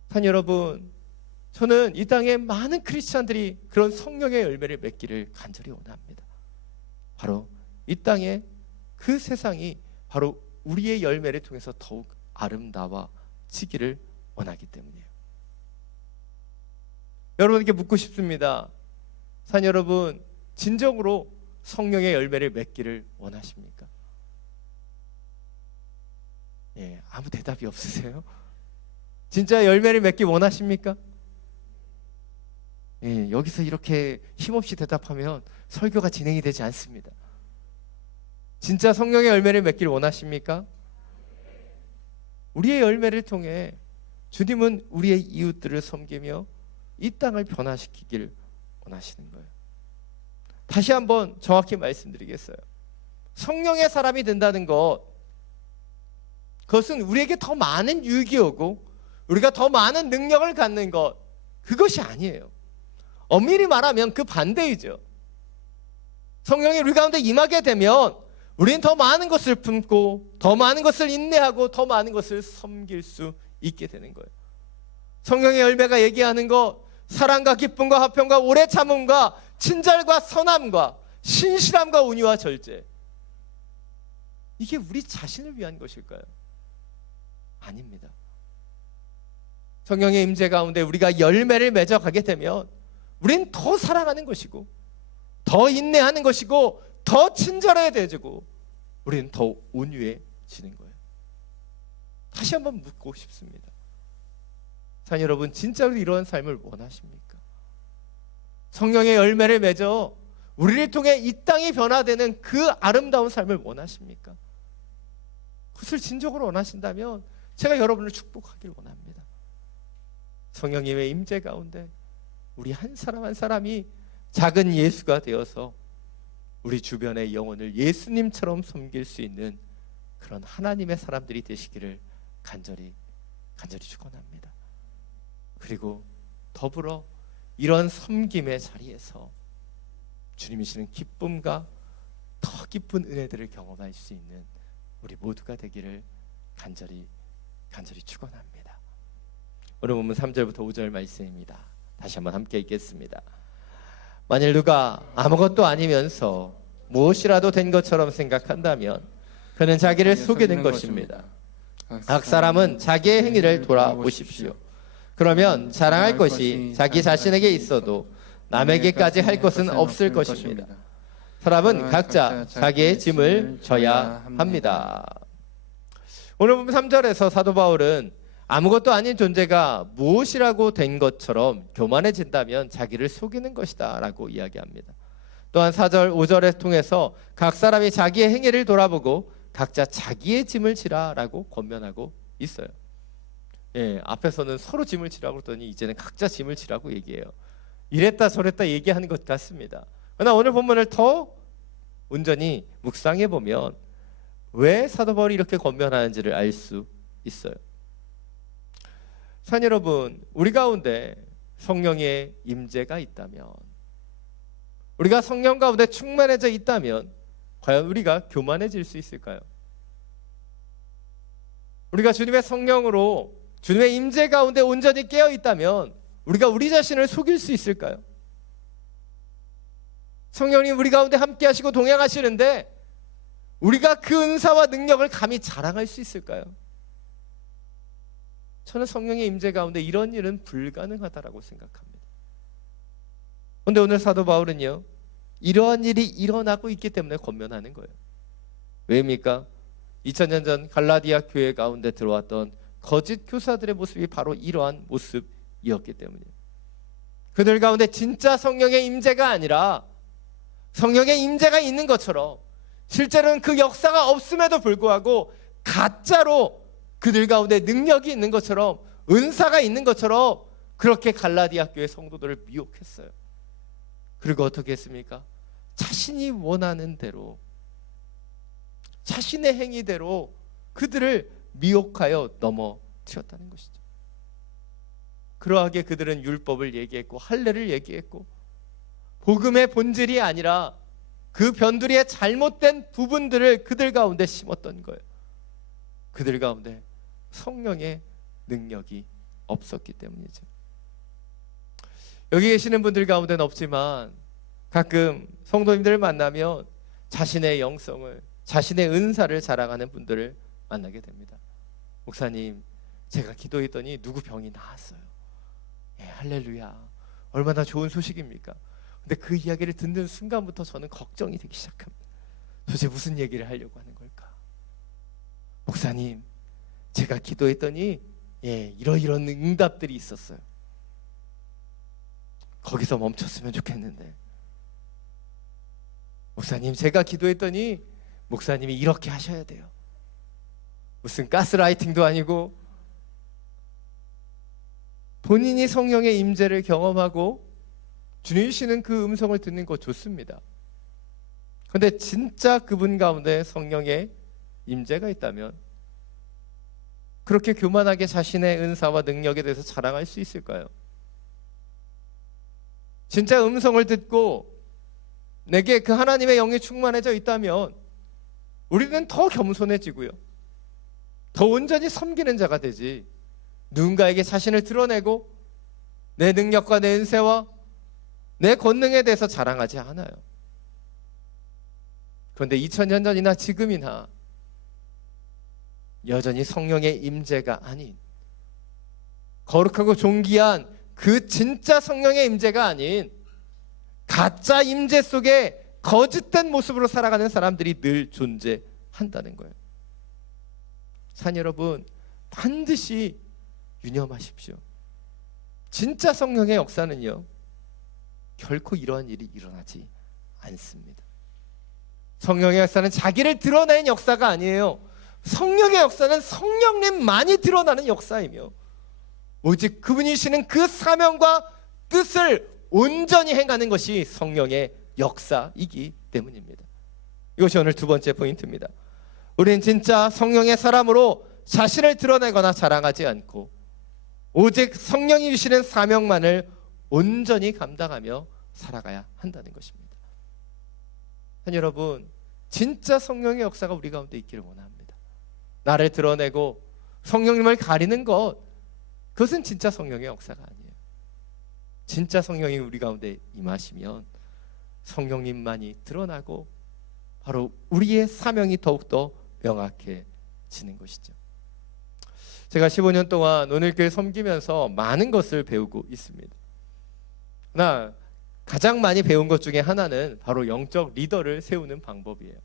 산 여러분, 저는 이 땅에 많은 크리스찬들이 그런 성령의 열매를 맺기를 간절히 원합니다. 바로 이 땅에 그 세상이 바로 우리의 열매를 통해서 더욱 아름다워지기를 원하기 때문이에요. 여러분에게 묻고 싶습니다. 산 여러분, 진정으로 성령의 열매를 맺기를 원하십니까? 예, 아무 대답이 없으세요? 진짜 열매를 맺기 원하십니까? 예, 여기서 이렇게 힘없이 대답하면 설교가 진행이 되지 않습니다. 진짜 성령의 열매를 맺기를 원하십니까? 우리의 열매를 통해 주님은 우리의 이웃들을 섬기며 이 땅을 변화시키길 원하시는 거예요. 다시 한번 정확히 말씀드리겠어요. 성령의 사람이 된다는 것, 그것은 우리에게 더 많은 유익이 오고 우리가 더 많은 능력을 갖는 것, 그것이 아니에요. 엄밀히 말하면 그 반대이죠. 성령이 우리 가운데 임하게 되면 우리는 더 많은 것을 품고 더 많은 것을 인내하고 더 많은 것을 섬길 수 있게 되는 거예요. 성령의 열매가 얘기하는 것, 사랑과 기쁨과 화평과 오래 참음과 친절과 선함과 신실함과 온유와 절제, 이게 우리 자신을 위한 것일까요? 아닙니다. 성령의 임재 가운데 우리가 열매를 맺어가게 되면 우린 더 사랑하는 것이고 더 인내하는 것이고 더 친절해지고 우리는 더 온유해지는 거예요. 다시 한번 묻고 싶습니다. 자, 여러분, 진짜로 이러한 삶을 원하십니까? 성령의 열매를 맺어 우리를 통해 이 땅이 변화되는 그 아름다운 삶을 원하십니까? 그것을 진정으로 원하신다면 제가 여러분을 축복하길 원합니다. 성령님의 임재 가운데 우리 한 사람 한 사람이 작은 예수가 되어서 우리 주변의 영혼을 예수님처럼 섬길 수 있는 그런 하나님의 사람들이 되시기를 간절히 축원합니다. 그리고 더불어 이런 섬김의 자리에서 주님이 주시는 기쁨과 더 깊은 은혜들을 경험할 수 있는 우리 모두가 되기를 간절히 축원합니다. 오늘 본문 3절부터 5절 말씀입니다. 다시 한번 함께 읽겠습니다. 만일 누가 아무것도 아니면서 무엇이라도 된 것처럼 생각한다면 그는 자기를 속이는 것입니다. 각 사람은 자기의 행위를 돌아보십시오. 그러면 자랑할 것이 자기 자신에게 있어도 남에게까지 할 것은 없을 것입니다. 사람은 각자 자기의 짐을 져야 합니다. 오늘 보면 3절에서 사도 바울은 아무것도 아닌 존재가 무엇이라고 된 것처럼 교만해진다면 자기를 속이는 것이다 라고 이야기합니다. 또한 4절, 5절을 통해서 각 사람이 자기의 행위를 돌아보고 각자 자기의 짐을 지라 라고 권면하고 있어요. 예, 앞에서는 서로 짐을 지라고 그러더니 이제는 각자 짐을 지라고 얘기해요. 이랬다 저랬다 얘기하는 것 같습니다. 그러나 오늘 본문을 더 온전히 묵상해 보면 왜 사도 바울이 이렇게 권면하는지를 알 수 있어요. 산 여러분, 우리 가운데 성령의 임재가 있다면, 우리가 성령 가운데 충만해져 있다면 과연 우리가 교만해질 수 있을까요? 우리가 주님의 성령으로 주님의 임재 가운데 온전히 깨어 있다면 우리가 우리 자신을 속일 수 있을까요? 성령님 우리 가운데 함께 하시고 동행하시는데 우리가 그 은사와 능력을 감히 자랑할 수 있을까요? 저는 성령의 임재 가운데 이런 일은 불가능하다라고 생각합니다. 그런데 오늘 사도 바울은요, 이러한 일이 일어나고 있기 때문에 권면하는 거예요. 왜입니까? 2000년 전 갈라디아 교회 가운데 들어왔던 거짓 교사들의 모습이 바로 이러한 모습이었기 때문이에요. 그들 가운데 진짜 성령의 임재가 아니라 성령의 임재가 있는 것처럼 실제로는 그 역사가 없음에도 불구하고 가짜로 그들 가운데 능력이 있는 것처럼 은사가 있는 것처럼 그렇게 갈라디아 교회 성도들을 미혹했어요. 그리고 어떻게 했습니까? 자신이 원하는 대로 자신의 행위대로 그들을 미혹하여 넘어뜨렸다는 것이죠. 그러하게 그들은 율법을 얘기했고 할례를 얘기했고 복음의 본질이 아니라 그 변두리의 잘못된 부분들을 그들 가운데 심었던 거예요. 그들 가운데 성령의 능력이 없었기 때문이죠. 여기 계시는 분들 가운데는 없지만 가끔 성도님들을 만나면 자신의 영성을, 자신의 은사를 자랑하는 분들을 만나게 됩니다. 목사님, 제가 기도했더니 누구 병이 나았어요. 예, 할렐루야. 얼마나 좋은 소식입니까? 근데 그 이야기를 듣는 순간부터 저는 걱정이 되기 시작합니다. 도대체 무슨 얘기를 하려고 하는 걸까? 목사님, 제가 기도했더니 이런 응답들이 있었어요. 거기서 멈췄으면 좋겠는데. 목사님, 제가 기도했더니 목사님이 이렇게 하셔야 돼요. 무슨 가스라이팅도 아니고 본인이 성령의 임재를 경험하고 주님이시는 그 음성을 듣는 거 좋습니다. 그런데 진짜 그분 가운데 성령의 임재가 있다면 그렇게 교만하게 자신의 은사와 능력에 대해서 자랑할 수 있을까요? 진짜 음성을 듣고 내게 그 하나님의 영이 충만해져 있다면 우리는 더 겸손해지고요, 더 온전히 섬기는 자가 되지, 누군가에게 자신을 드러내고 내 능력과 내 은사와 내 권능에 대해서 자랑하지 않아요. 그런데 2000년 전이나 지금이나 여전히 성령의 임재가 아닌, 거룩하고 존귀한 그 진짜 성령의 임재가 아닌 가짜 임재 속에 거짓된 모습으로 살아가는 사람들이 늘 존재한다는 거예요. 산 여러분, 반드시 유념하십시오. 진짜 성령의 역사는요, 결코 이러한 일이 일어나지 않습니다. 성령의 역사는 자기를 드러내는 역사가 아니에요. 성령의 역사는 성령님만이 드러나는 역사이며 오직 그분이시는 그 사명과 뜻을 온전히 행하는 것이 성령의 역사이기 때문입니다. 이것이 오늘 두 번째 포인트입니다. 우리는 진짜 성령의 사람으로 자신을 드러내거나 자랑하지 않고 오직 성령이 주시는 사명만을 온전히 감당하며 살아가야 한다는 것입니다. 여러분, 진짜 성령의 역사가 우리 가운데 있기를 원합니다. 나를 드러내고 성령님을 가리는 것, 그것은 진짜 성령의 역사가 아니에요. 진짜 성령이 우리 가운데 임하시면 성령님만이 드러나고 바로 우리의 사명이 더욱더 명확해지는 것이죠. 제가 15년 동안 오늘교회 섬기면서 많은 것을 배우고 있습니다. 그러나 가장 많이 배운 것 중에 하나는 바로 영적 리더를 세우는 방법이에요.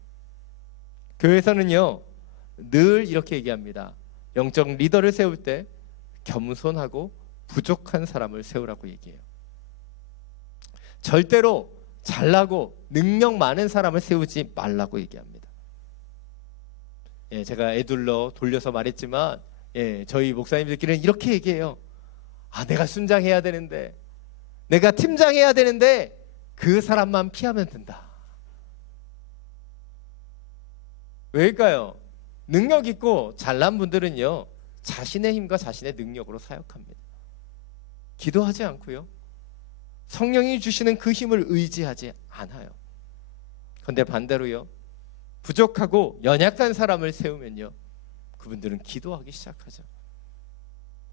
교회에서는요, 늘 이렇게 얘기합니다. 영적 리더를 세울 때 겸손하고 부족한 사람을 세우라고 얘기해요. 절대로 잘나고 능력 많은 사람을 세우지 말라고 얘기합니다. 제가 애둘러 돌려서 말했지만 저희 목사님들끼리는 이렇게 얘기해요. 내가 순장해야 되는데, 내가 팀장해야 되는데 그 사람만 피하면 된다. 왜일까요? 능력 있고 잘난 분들은요, 자신의 힘과 자신의 능력으로 사역합니다. 기도하지 않고요, 성령이 주시는 그 힘을 의지하지 않아요. 그런데 반대로요, 부족하고 연약한 사람을 세우면요, 그분들은 기도하기 시작하죠.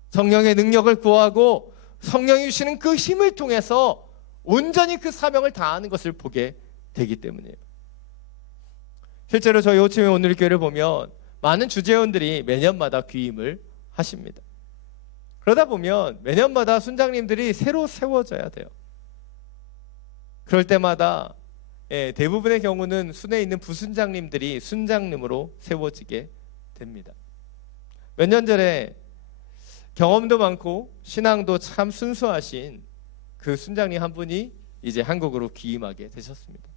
성령의 능력을 구하고 성령이 주시는 그 힘을 통해서 온전히 그 사명을 다하는 것을 보게 되기 때문이에요. 실제로 저희 호치민 온누리교회를 보면 많은 주재원들이 매년마다 귀임을 하십니다. 그러다 보면 매년마다 순장님들이 새로 세워져야 돼요. 그럴 때마다 대부분의 경우는 순에 있는 부순장님들이 순장님으로 세워지게 됩니다. 몇 년 전에 경험도 많고 신앙도 참 순수하신 그 순장님 한 분이 이제 한국으로 귀임하게 되셨습니다.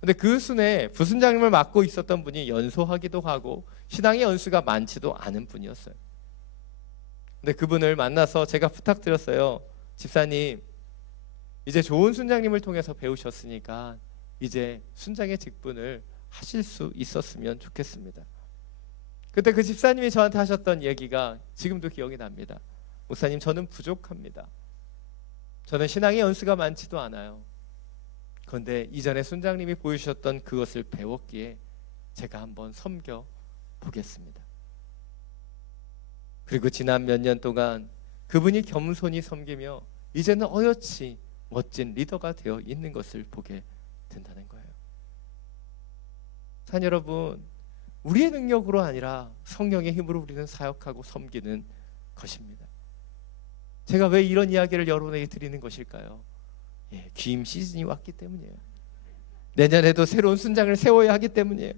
근데 그 순에 부순장님을 맡고 있었던 분이 연소하기도 하고 신앙의 연수가 많지도 않은 분이었어요. 근데 그분을 만나서 제가 부탁드렸어요. 집사님, 이제 좋은 순장님을 통해서 배우셨으니까 이제 순장의 직분을 하실 수 있었으면 좋겠습니다. 그때 그 집사님이 저한테 하셨던 얘기가 지금도 기억이 납니다. 목사님, 저는 부족합니다. 저는 신앙의 연수가 많지도 않아요. 그런데 이전에 순장님이 보여주셨던 그것을 배웠기에 제가 한번 섬겨 보겠습니다. 그리고 지난 몇 년 동안 그분이 겸손히 섬기며 이제는 어여치 멋진 리더가 되어 있는 것을 보게 된다는 거예요. 자, 여러분, 우리의 능력으로 아니라 성령의 힘으로 우리는 사역하고 섬기는 것입니다. 제가 왜 이런 이야기를 여러분에게 드리는 것일까요? 귀임 시즌이 왔기 때문이에요. 내년에도 새로운 순장을 세워야 하기 때문이에요.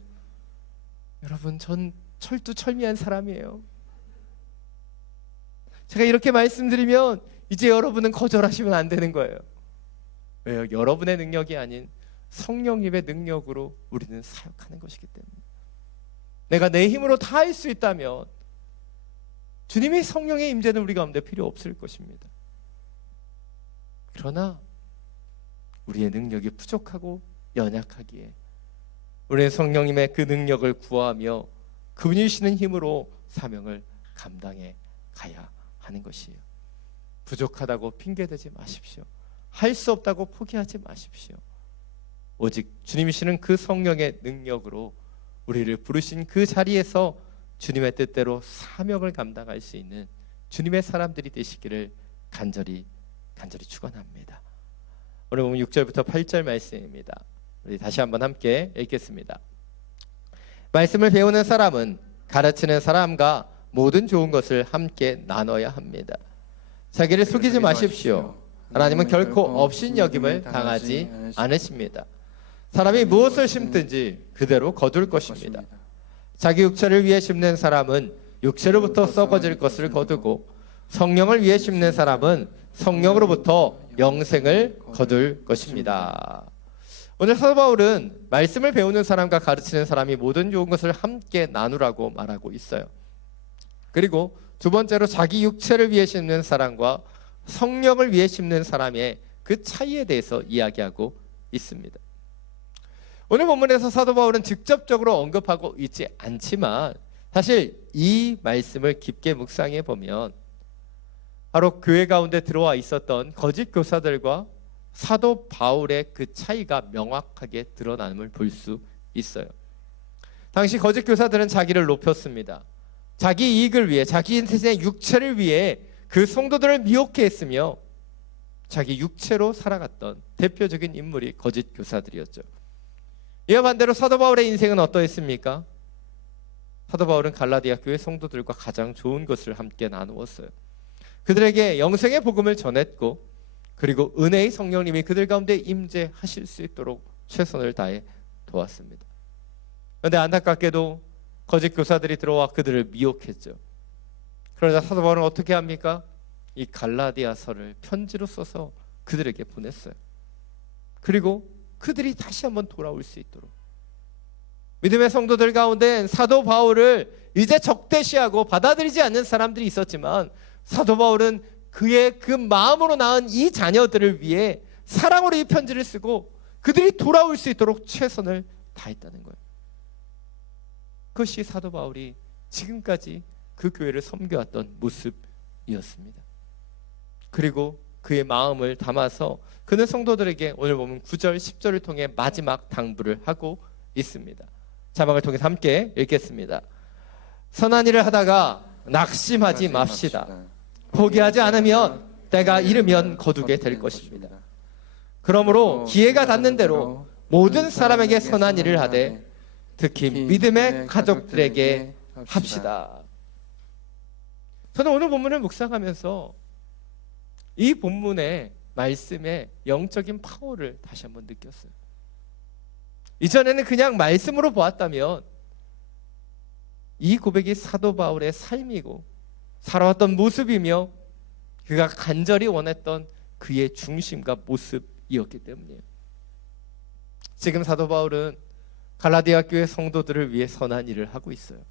여러분, 전 철두철미한 사람이에요. 제가 이렇게 말씀드리면 이제 여러분은 거절하시면 안 되는 거예요. 왜요? 여러분의 능력이 아닌 성령님의 능력으로 우리는 사역하는 것이기 때문에. 내가 내 힘으로 다 할 수 있다면 주님의 성령의 임재는 우리 가운데 필요 없을 것입니다. 그러나 우리의 능력이 부족하고 연약하기에 우리의 성령님의 그 능력을 구하며 그분이 주시는 힘으로 사명을 감당해 가야 하는 것이에요. 부족하다고 핑계대지 마십시오. 할 수 없다고 포기하지 마십시오. 오직 주님이 주시는 그 성령의 능력으로 우리를 부르신 그 자리에서 주님의 뜻대로 사명을 감당할 수 있는 주님의 사람들이 되시기를 간절히 축원합니다. 오늘 보면 6절부터 8절 말씀입니다. 우리 다시 한번 함께 읽겠습니다. 말씀을 배우는 사람은 가르치는 사람과 모든 좋은 것을 함께 나눠야 합니다. 자기를 속이지 마십시오. 하나님은 결코 없인 여김을 당하지 않으십니다. 사람이 무엇을 심든지 그대로 거둘 것입니다. 자기 육체를 위해 심는 사람은 육체로부터 썩어질 것을 거두고 성령을 위해 심는 사람은 성령으로부터 영생을 거둘 것입니다. 오늘 사도 바울은 말씀을 배우는 사람과 가르치는 사람이 모든 좋은 것을 함께 나누라고 말하고 있어요. 그리고 두 번째로 자기 육체를 위해 심는 사람과 성령을 위해 심는 사람의 그 차이에 대해서 이야기하고 있습니다. 오늘 본문에서 사도 바울은 직접적으로 언급하고 있지 않지만 사실 이 말씀을 깊게 묵상해 보면 바로 교회 가운데 들어와 있었던 거짓 교사들과 사도 바울의 그 차이가 명확하게 드러남을 볼 수 있어요. 당시 거짓 교사들은 자기를 높였습니다. 자기 이익을 위해, 자기 인생의 육체를 위해 그 성도들을 미혹해 했으며 자기 육체로 살아갔던 대표적인 인물이 거짓 교사들이었죠. 이와 반대로 사도 바울의 인생은 어떠했습니까? 사도 바울은 갈라디아 교회 성도들과 가장 좋은 것을 함께 나누었어요. 그들에게 영생의 복음을 전했고 그리고 은혜의 성령님이 그들 가운데 임재하실 수 있도록 최선을 다해 도왔습니다. 그런데 안타깝게도 거짓 교사들이 들어와 그들을 미혹했죠. 그러자 사도 바울은 어떻게 합니까? 이 갈라디아서를 편지로 써서 그들에게 보냈어요. 그리고 그들이 다시 한번 돌아올 수 있도록 믿음의 성도들 가운데 사도 바울을 이제 적대시하고 받아들이지 않는 사람들이 있었지만 사도 바울은 그의 그 마음으로 낳은 이 자녀들을 위해 사랑으로 이 편지를 쓰고 그들이 돌아올 수 있도록 최선을 다했다는 거예요. 그것이 사도 바울이 지금까지 그 교회를 섬겨왔던 모습이었습니다. 그리고 그의 마음을 담아서 그는 성도들에게 오늘 보면 9절, 10절을 통해 마지막 당부를 하고 있습니다. 자막을 통해서 함께 읽겠습니다. 선한 일을 하다가 낙심하지 맙시다. 포기하지 않으면 때가 이르면 거두게 될 것입니다. 그러므로 기회가 닿는 대로 모든 사람에게 선한 일을 하되 특히 믿음의 가족들에게 합시다. 저는 오늘 본문을 묵상하면서 이 본문의 말씀의 영적인 파워를 다시 한번 느꼈어요. 이전에는 그냥 말씀으로 보았다면 이 고백이 사도 바울의 삶이고 살아왔던 모습이며 그가 간절히 원했던 그의 중심과 모습이었기 때문이에요. 지금 사도 바울은 갈라디아 교회 성도들을 위해 선한 일을 하고 있어요.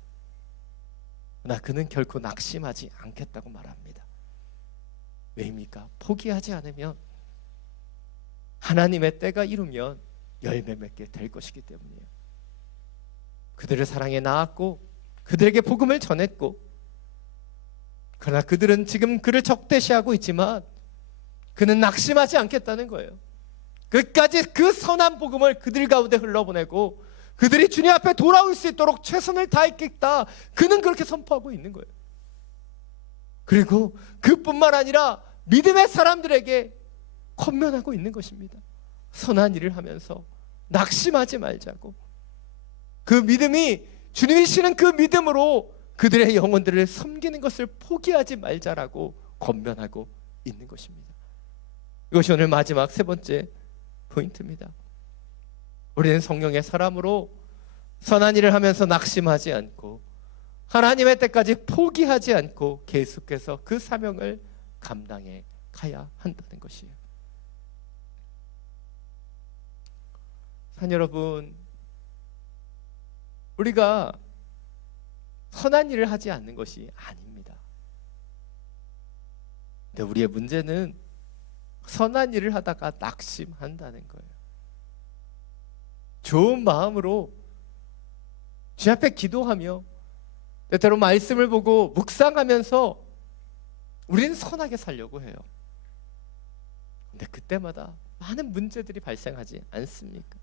그러나 그는 결코 낙심하지 않겠다고 말합니다. 왜입니까? 포기하지 않으면 하나님의 때가 이루면 열매 맺게 될 것이기 때문이에요. 그들을 사랑해 낳았고 그들에게 복음을 전했고, 그러나 그들은 지금 그를 적대시하고 있지만 그는 낙심하지 않겠다는 거예요. 끝까지 그 선한 복음을 그들 가운데 흘러보내고 그들이 주님 앞에 돌아올 수 있도록 최선을 다했겠다. 그는 그렇게 선포하고 있는 거예요. 그리고 그뿐만 아니라 믿음의 사람들에게 권면하고 있는 것입니다. 선한 일을 하면서 낙심하지 말자고. 그 믿음이 주님이시는 그 믿음으로 그들의 영혼들을 섬기는 것을 포기하지 말자라고 권면하고 있는 것입니다. 이것이 오늘 마지막 세 번째 포인트입니다. 우리는 성령의 사람으로 선한 일을 하면서 낙심하지 않고 하나님의 때까지 포기하지 않고 계속해서 그 사명을 감당해 가야 한다는 것이에요. 산 여러분, 우리가 선한 일을 하지 않는 것이 아닙니다. 근데 우리의 문제는 선한 일을 하다가 낙심한다는 거예요. 좋은 마음으로 주 앞에 기도하며 때때로 말씀을 보고 묵상하면서 우리는 선하게 살려고 해요. 근데 그때마다 많은 문제들이 발생하지 않습니까?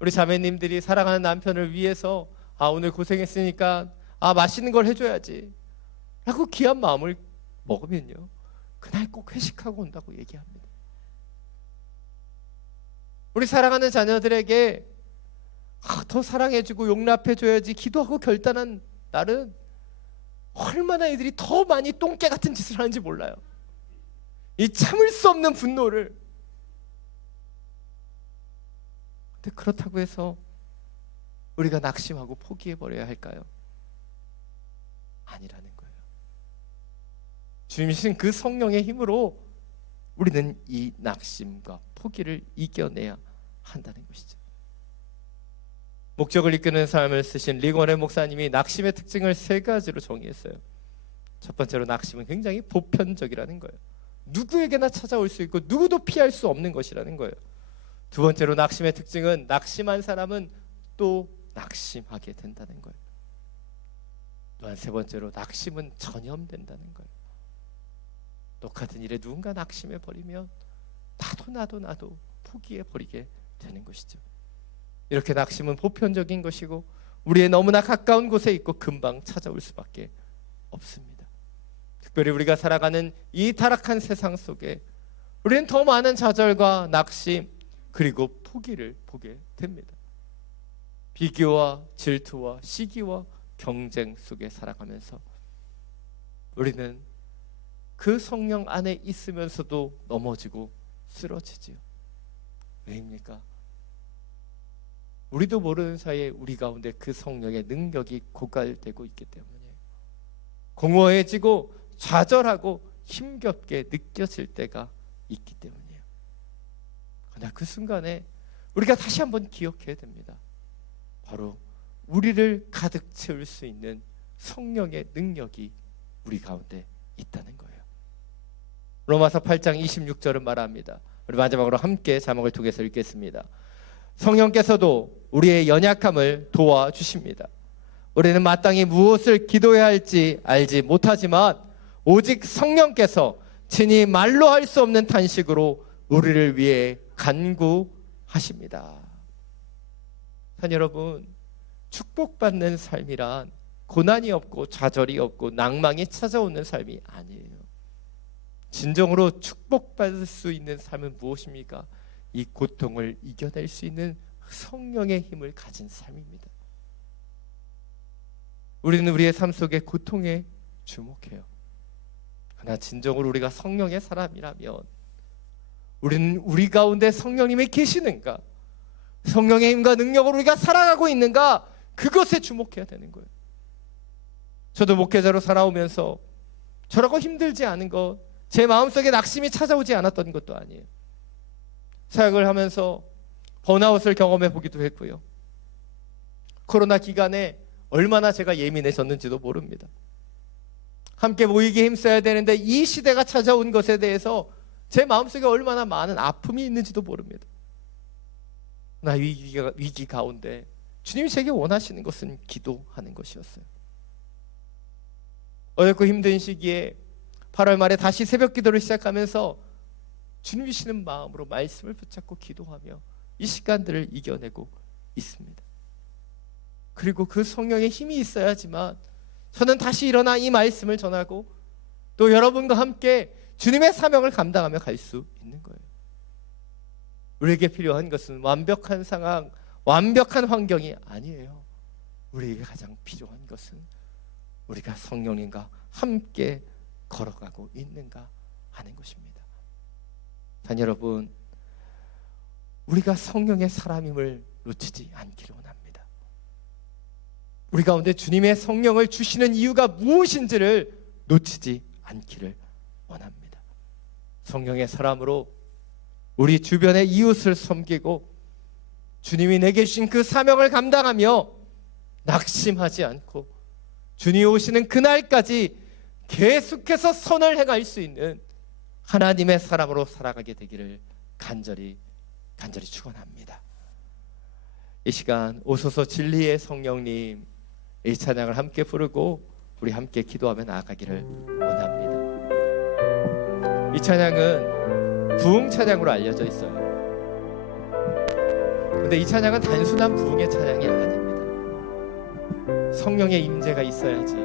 우리 자매님들이 사랑하는 남편을 위해서 오늘 고생했으니까 맛있는 걸 해줘야지 라고 귀한 마음을 먹으면요, 그날 꼭 회식하고 온다고 얘기합니다. 우리 사랑하는 자녀들에게 더 사랑해주고 용납해줘야지 기도하고 결단한 날은 얼마나 이들이 더 많이 똥개 같은 짓을 하는지 몰라요. 이 참을 수 없는 분노를. 근데 그렇다고 해서 우리가 낙심하고 포기해버려야 할까요? 아니라는 거예요. 주님이신 그 성령의 힘으로 우리는 이 낙심과 포기를 이겨내야 한다는 것이죠. 목적을 이끄는 삶을 쓰신 리건의 목사님이 낙심의 특징을 세 가지로 정의했어요. 첫 번째로, 낙심은 굉장히 보편적이라는 거예요. 누구에게나 찾아올 수 있고 누구도 피할 수 없는 것이라는 거예요. 두 번째로, 낙심의 특징은 낙심한 사람은 또 낙심하게 된다는 거예요. 또한 세 번째로, 낙심은 전염된다는 거예요. 똑같은 일에 누군가 낙심해 버리면 나도 포기해 버리게 되는 것이죠. 이렇게 낙심은 보편적인 것이고 우리의 너무나 가까운 곳에 있고 금방 찾아올 수밖에 없습니다. 특별히 우리가 살아가는 이 타락한 세상 속에 우리는 더 많은 좌절과 낙심 그리고 포기를 보게 됩니다. 비교와 질투와 시기와 경쟁 속에 살아가면서 우리는 그 성령 안에 있으면서도 넘어지고 쓰러지지요. 왜입니까? 우리도 모르는 사이에 우리 가운데 그 성령의 능력이 고갈되고 있기 때문이에요. 공허해지고 좌절하고 힘겹게 느껴질 때가 있기 때문이에요. 그러나 그 순간에 우리가 다시 한번 기억해야 됩니다. 바로 우리를 가득 채울 수 있는 성령의 능력이 우리 가운데 있다는 거예요. 로마서 8장 26절은 말합니다. 우리 마지막으로 함께 자막을 통해서 읽겠습니다. 성령께서도 우리의 연약함을 도와주십니다. 우리는 마땅히 무엇을 기도해야 할지 알지 못하지만 오직 성령께서 친히 말로 할 수 없는 탄식으로 우리를 위해 간구하십니다. 산 여러분, 축복받는 삶이란 고난이 없고 좌절이 없고 낭망이 찾아오는 삶이 아니에요. 진정으로 축복받을 수 있는 삶은 무엇입니까? 이 고통을 이겨낼 수 있는 성령의 힘을 가진 삶입니다. 우리는 우리의 삶 속에 고통에 주목해요. 그러나 진정으로 우리가 성령의 사람이라면 우리는 우리 가운데 성령님이 계시는가, 성령의 힘과 능력으로 우리가 살아가고 있는가, 그것에 주목해야 되는 거예요. 저도 목회자로 살아오면서 저라고 힘들지 않은 것, 제 마음속에 낙심이 찾아오지 않았던 것도 아니에요. 사역을 하면서 번아웃을 경험해 보기도 했고요. 코로나 기간에 얼마나 제가 예민해졌는지도 모릅니다. 함께 모이기에 힘써야 되는데 이 시대가 찾아온 것에 대해서 제 마음속에 얼마나 많은 아픔이 있는지도 모릅니다. 나 위기 가운데 주님이 제게 원하시는 것은 기도하는 것이었어요. 어렵고 힘든 시기에 8월 말에 다시 새벽 기도를 시작하면서 주님 주시는 마음으로 말씀을 붙잡고 기도하며 이 시간들을 이겨내고 있습니다. 그리고 그 성령의 힘이 있어야지만 저는 다시 일어나 이 말씀을 전하고 또 여러분과 함께 주님의 사명을 감당하며 갈 수 있는 거예요. 우리에게 필요한 것은 완벽한 상황, 완벽한 환경이 아니에요. 우리에게 가장 필요한 것은 우리가 성령님과 함께 걸어가고 있는가 하는 것입니다. 단 여러분, 우리가 성령의 사람임을 놓치지 않기를 원합니다. 우리 가운데 주님의 성령을 주시는 이유가 무엇인지를 놓치지 않기를 원합니다. 성령의 사람으로 우리 주변의 이웃을 섬기고 주님이 내게 주신 그 사명을 감당하며 낙심하지 않고 주님이 오시는 그날까지 계속해서 선을 행할 수 있는 하나님의 사람으로 살아가게 되기를 간절히 축원합니다. 이 시간 오소서 진리의 성령님, 이 찬양을 함께 부르고 우리 함께 기도하며 나아가기를 원합니다. 이 찬양은 부흥 찬양으로 알려져 있어요. 근데 이 찬양은 단순한 부흥의 찬양이 아닙니다. 성령의 임재가 있어야지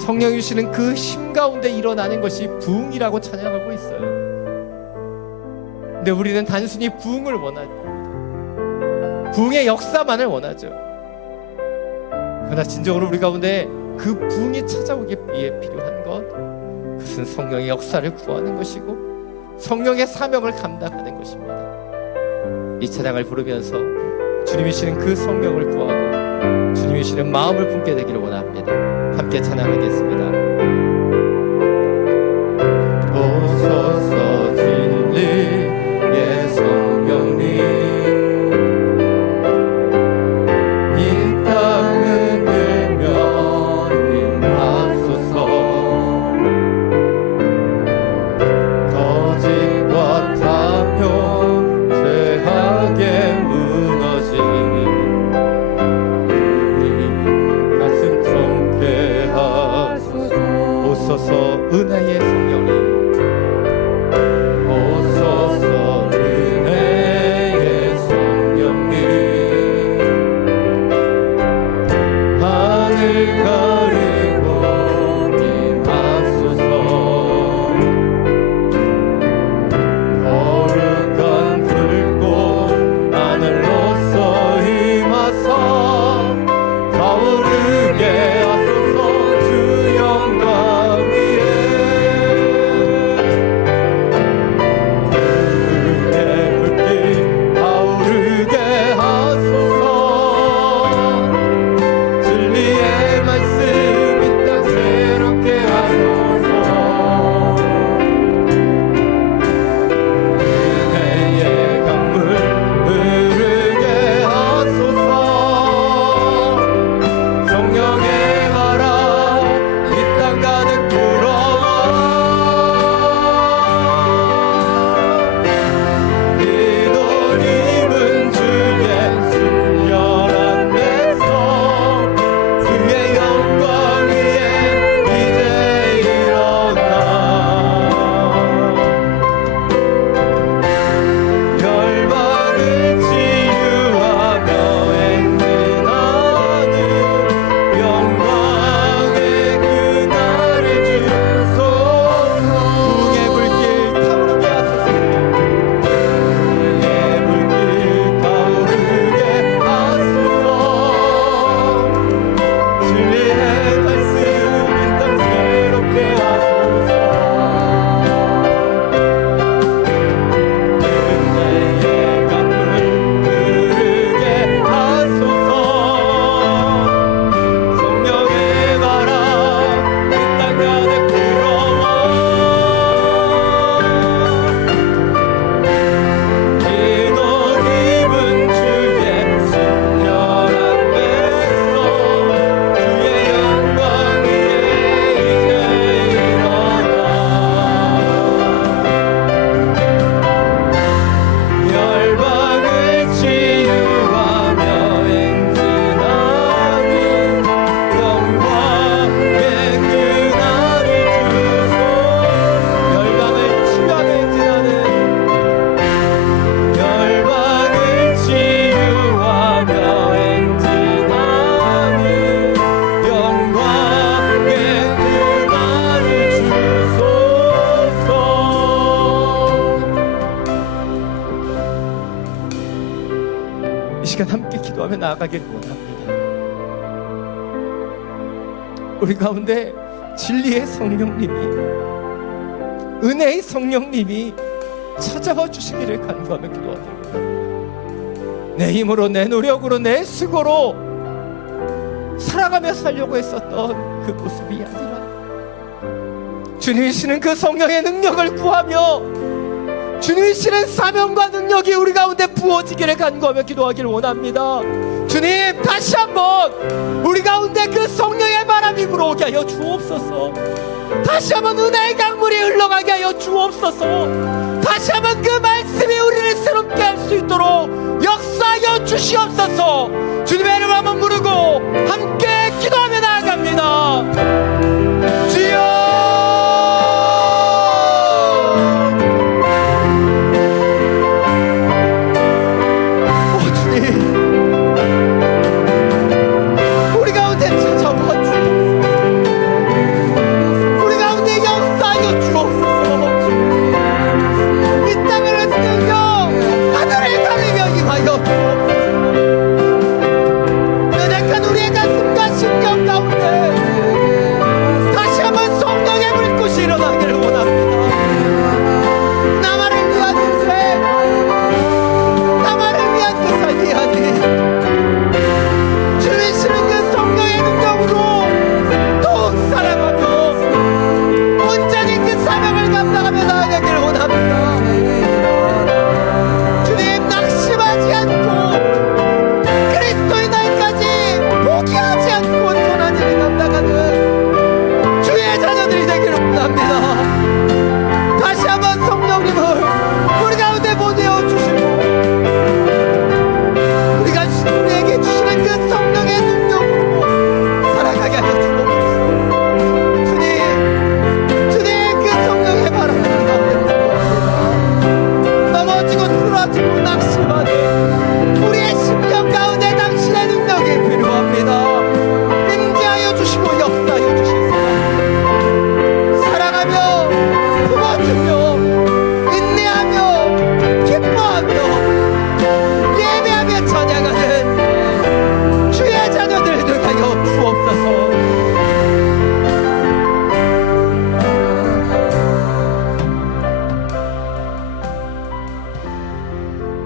성령이 주시는 그 힘 가운데 일어나는 것이 부흥이라고 찬양하고 있어요. 근데 우리는 단순히 부흥을 원합니다. 부흥의 역사만을 원하죠. 그러나 진정으로 우리 가운데 그 부흥이 찾아오기 위해 필요한 것, 그것은 성령의 역사를 구하는 것이고 성령의 사명을 감당하는 것입니다. 이 찬양을 부르면서 주님이 주시는 그 성령을 구하고 주님이 주시는 마음을 품게 되기를 원합니다. 함께 찬양하겠습니다. 오소서 진리의 성령님, 이 땅을 들며 임하소서. 거짓과 탐욕 죄악에 무너진 오소서 은혜의 성령님, 오소서 은혜의 성령님, 하늘 가르고 임하소서. 거룩한 불꽃 하늘로서 임하사 타오르게 하소서. 주 영광 위에 기도하며 나아가길 원합니다. 우리 가운데 진리의 성령님이, 은혜의 성령님이 찾아와 주시기를 간구하며 기도하길 원합니다. 내 힘으로, 내 노력으로, 내 수고로 살아가며 살려고 했었던 그 모습이 아니라 주님이시는 그 성령의 능력을 구하며 주님이시는 사명과 능력이 우리 가운데 부어지기를 간구하며 기도하기를 원합니다. 주님, 다시 한번 우리 가운데 그 성령의 바람이 불어오게 하여 주옵소서. 다시 한번 은혜의 강물이 흘러가게 하여 주옵소서. 다시 한번 그 말씀이 우리를 새롭게 할 수 있도록 역사하여 주시옵소서. 주님의 이름을 한번 부르고 함께 기도하며 나아갑니다. 주여,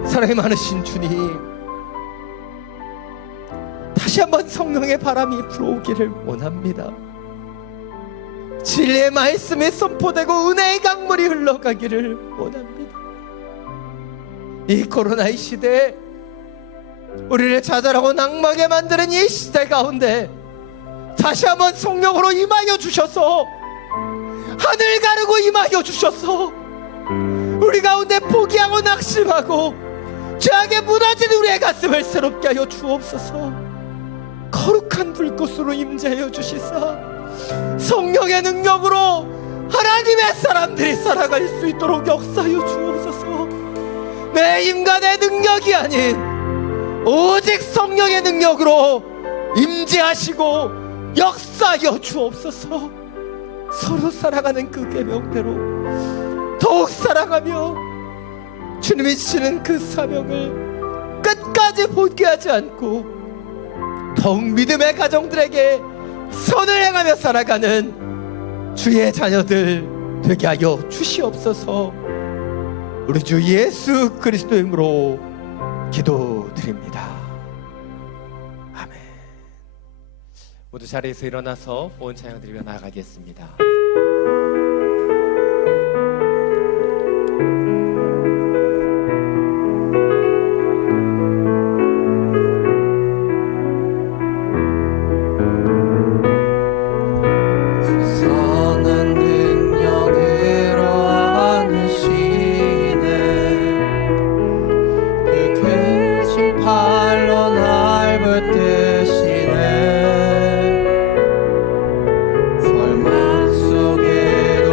사랑이 많으신 주님, 다시 한번 성령의 바람이 불어오기를 원합니다. 진리의 말씀이 선포되고 은혜의 강물이 흘러가기를 원합니다. 이 코로나의 시대에 우리를 좌절하고 낭망하게 만드는 이 시대 가운데 다시 한번 성령으로 임하여 주셔서, 하늘 가르고 임하여 주셔서 우리 가운데 포기하고 낙심하고 죄악에 무너진 우리의 가슴을 새롭게 하여 주옵소서. 거룩한 불꽃으로 임재하여 주시사 성령의 능력으로 하나님의 사람들이 살아갈 수 있도록 역사하여 주옵소서. 내 힘과 내 능력이 아닌 오직 성령의 능력으로 임재하시고 역사하여 주옵소서. 서로 살아가는 그 계명대로 더욱 살아가며 주님이 주시는 그 사명을 끝까지 포기하지 않고 더욱 믿음의 가정들에게 선을 행하며 살아가는 주의 자녀들 되게 하여 주시옵소서. 우리 주 예수 그리스도의 이름으로 기도드립니다. 아멘. 모두 자리에서 일어나서 온 찬양 드리며 나아가겠습니다. 설마 속에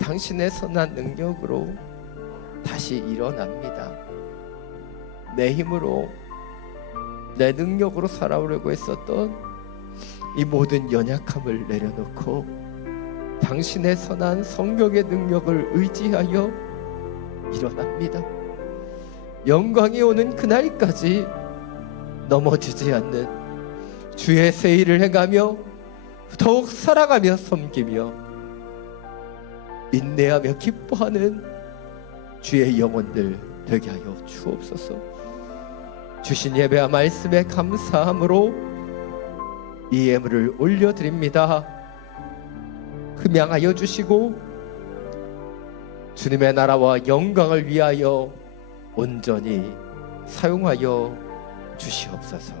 당신의 선한 능력으로 다시 일어납니다. 내 힘으로, 내 능력으로 살아오려고 했었던 이 모든 연약함을 내려놓고 당신의 선한 성령의 능력을 의지하여 일어납니다. 영광이 오는 그날까지 넘어지지 않는 주의 새 일을 행하며 더욱 살아가며 섬기며 인내하며 기뻐하는 주의 영혼들 되게 하여 주옵소서. 주신 예배와 말씀에 감사함으로 이 예물을 올려드립니다. 흠양하여 주시고 주님의 나라와 영광을 위하여 온전히 사용하여 주시옵소서.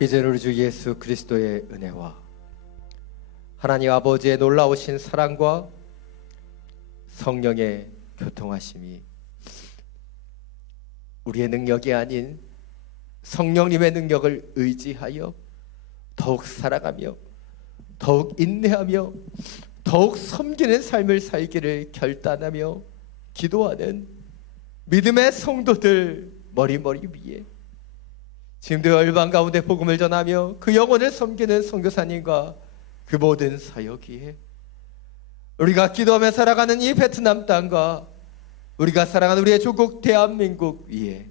이제 우리 주 예수 그리스도의 은혜와 하나님 아버지의 놀라우신 사랑과 성령의 교통하심이 우리의 능력이 아닌 성령님의 능력을 의지하여 더욱 살아가며 더욱 인내하며 더욱 섬기는 삶을 살기를 결단하며 기도하는 믿음의 성도들 머리머리 위에 지금도 열방 가운데 복음을 전하며 그 영혼을 섬기는 선교사님과 그 모든 사역 위에 우리가 기도하며 살아가는 이 베트남 땅과 우리가 살아가는 우리의 조국 대한민국 위에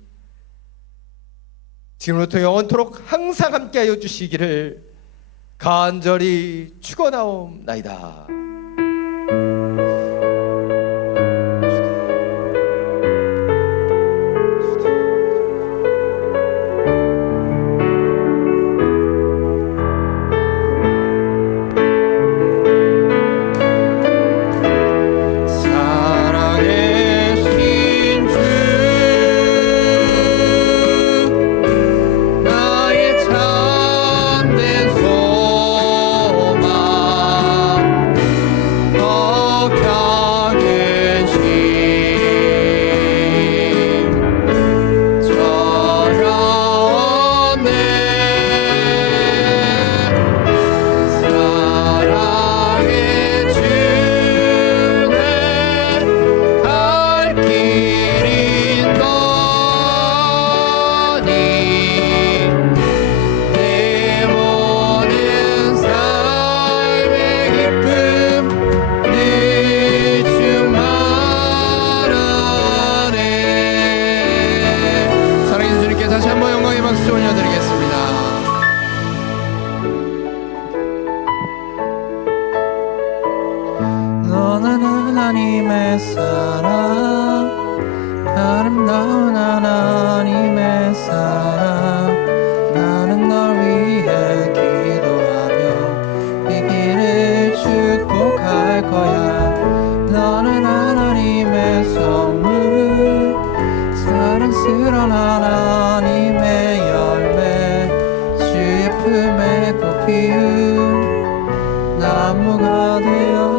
지금부터 영원토록 항상 함께하여 주시기를 간절히 축원하옵나이다. 너는 하나님의 사랑, 아름다운 하나님의 사랑. 나는 널 위해 기도하며 이 길을 축복할 거야. 너는 하나님의 선물, 사랑스러운 하나님의 열매, 주의 품에 꽃 피운 나무가 되어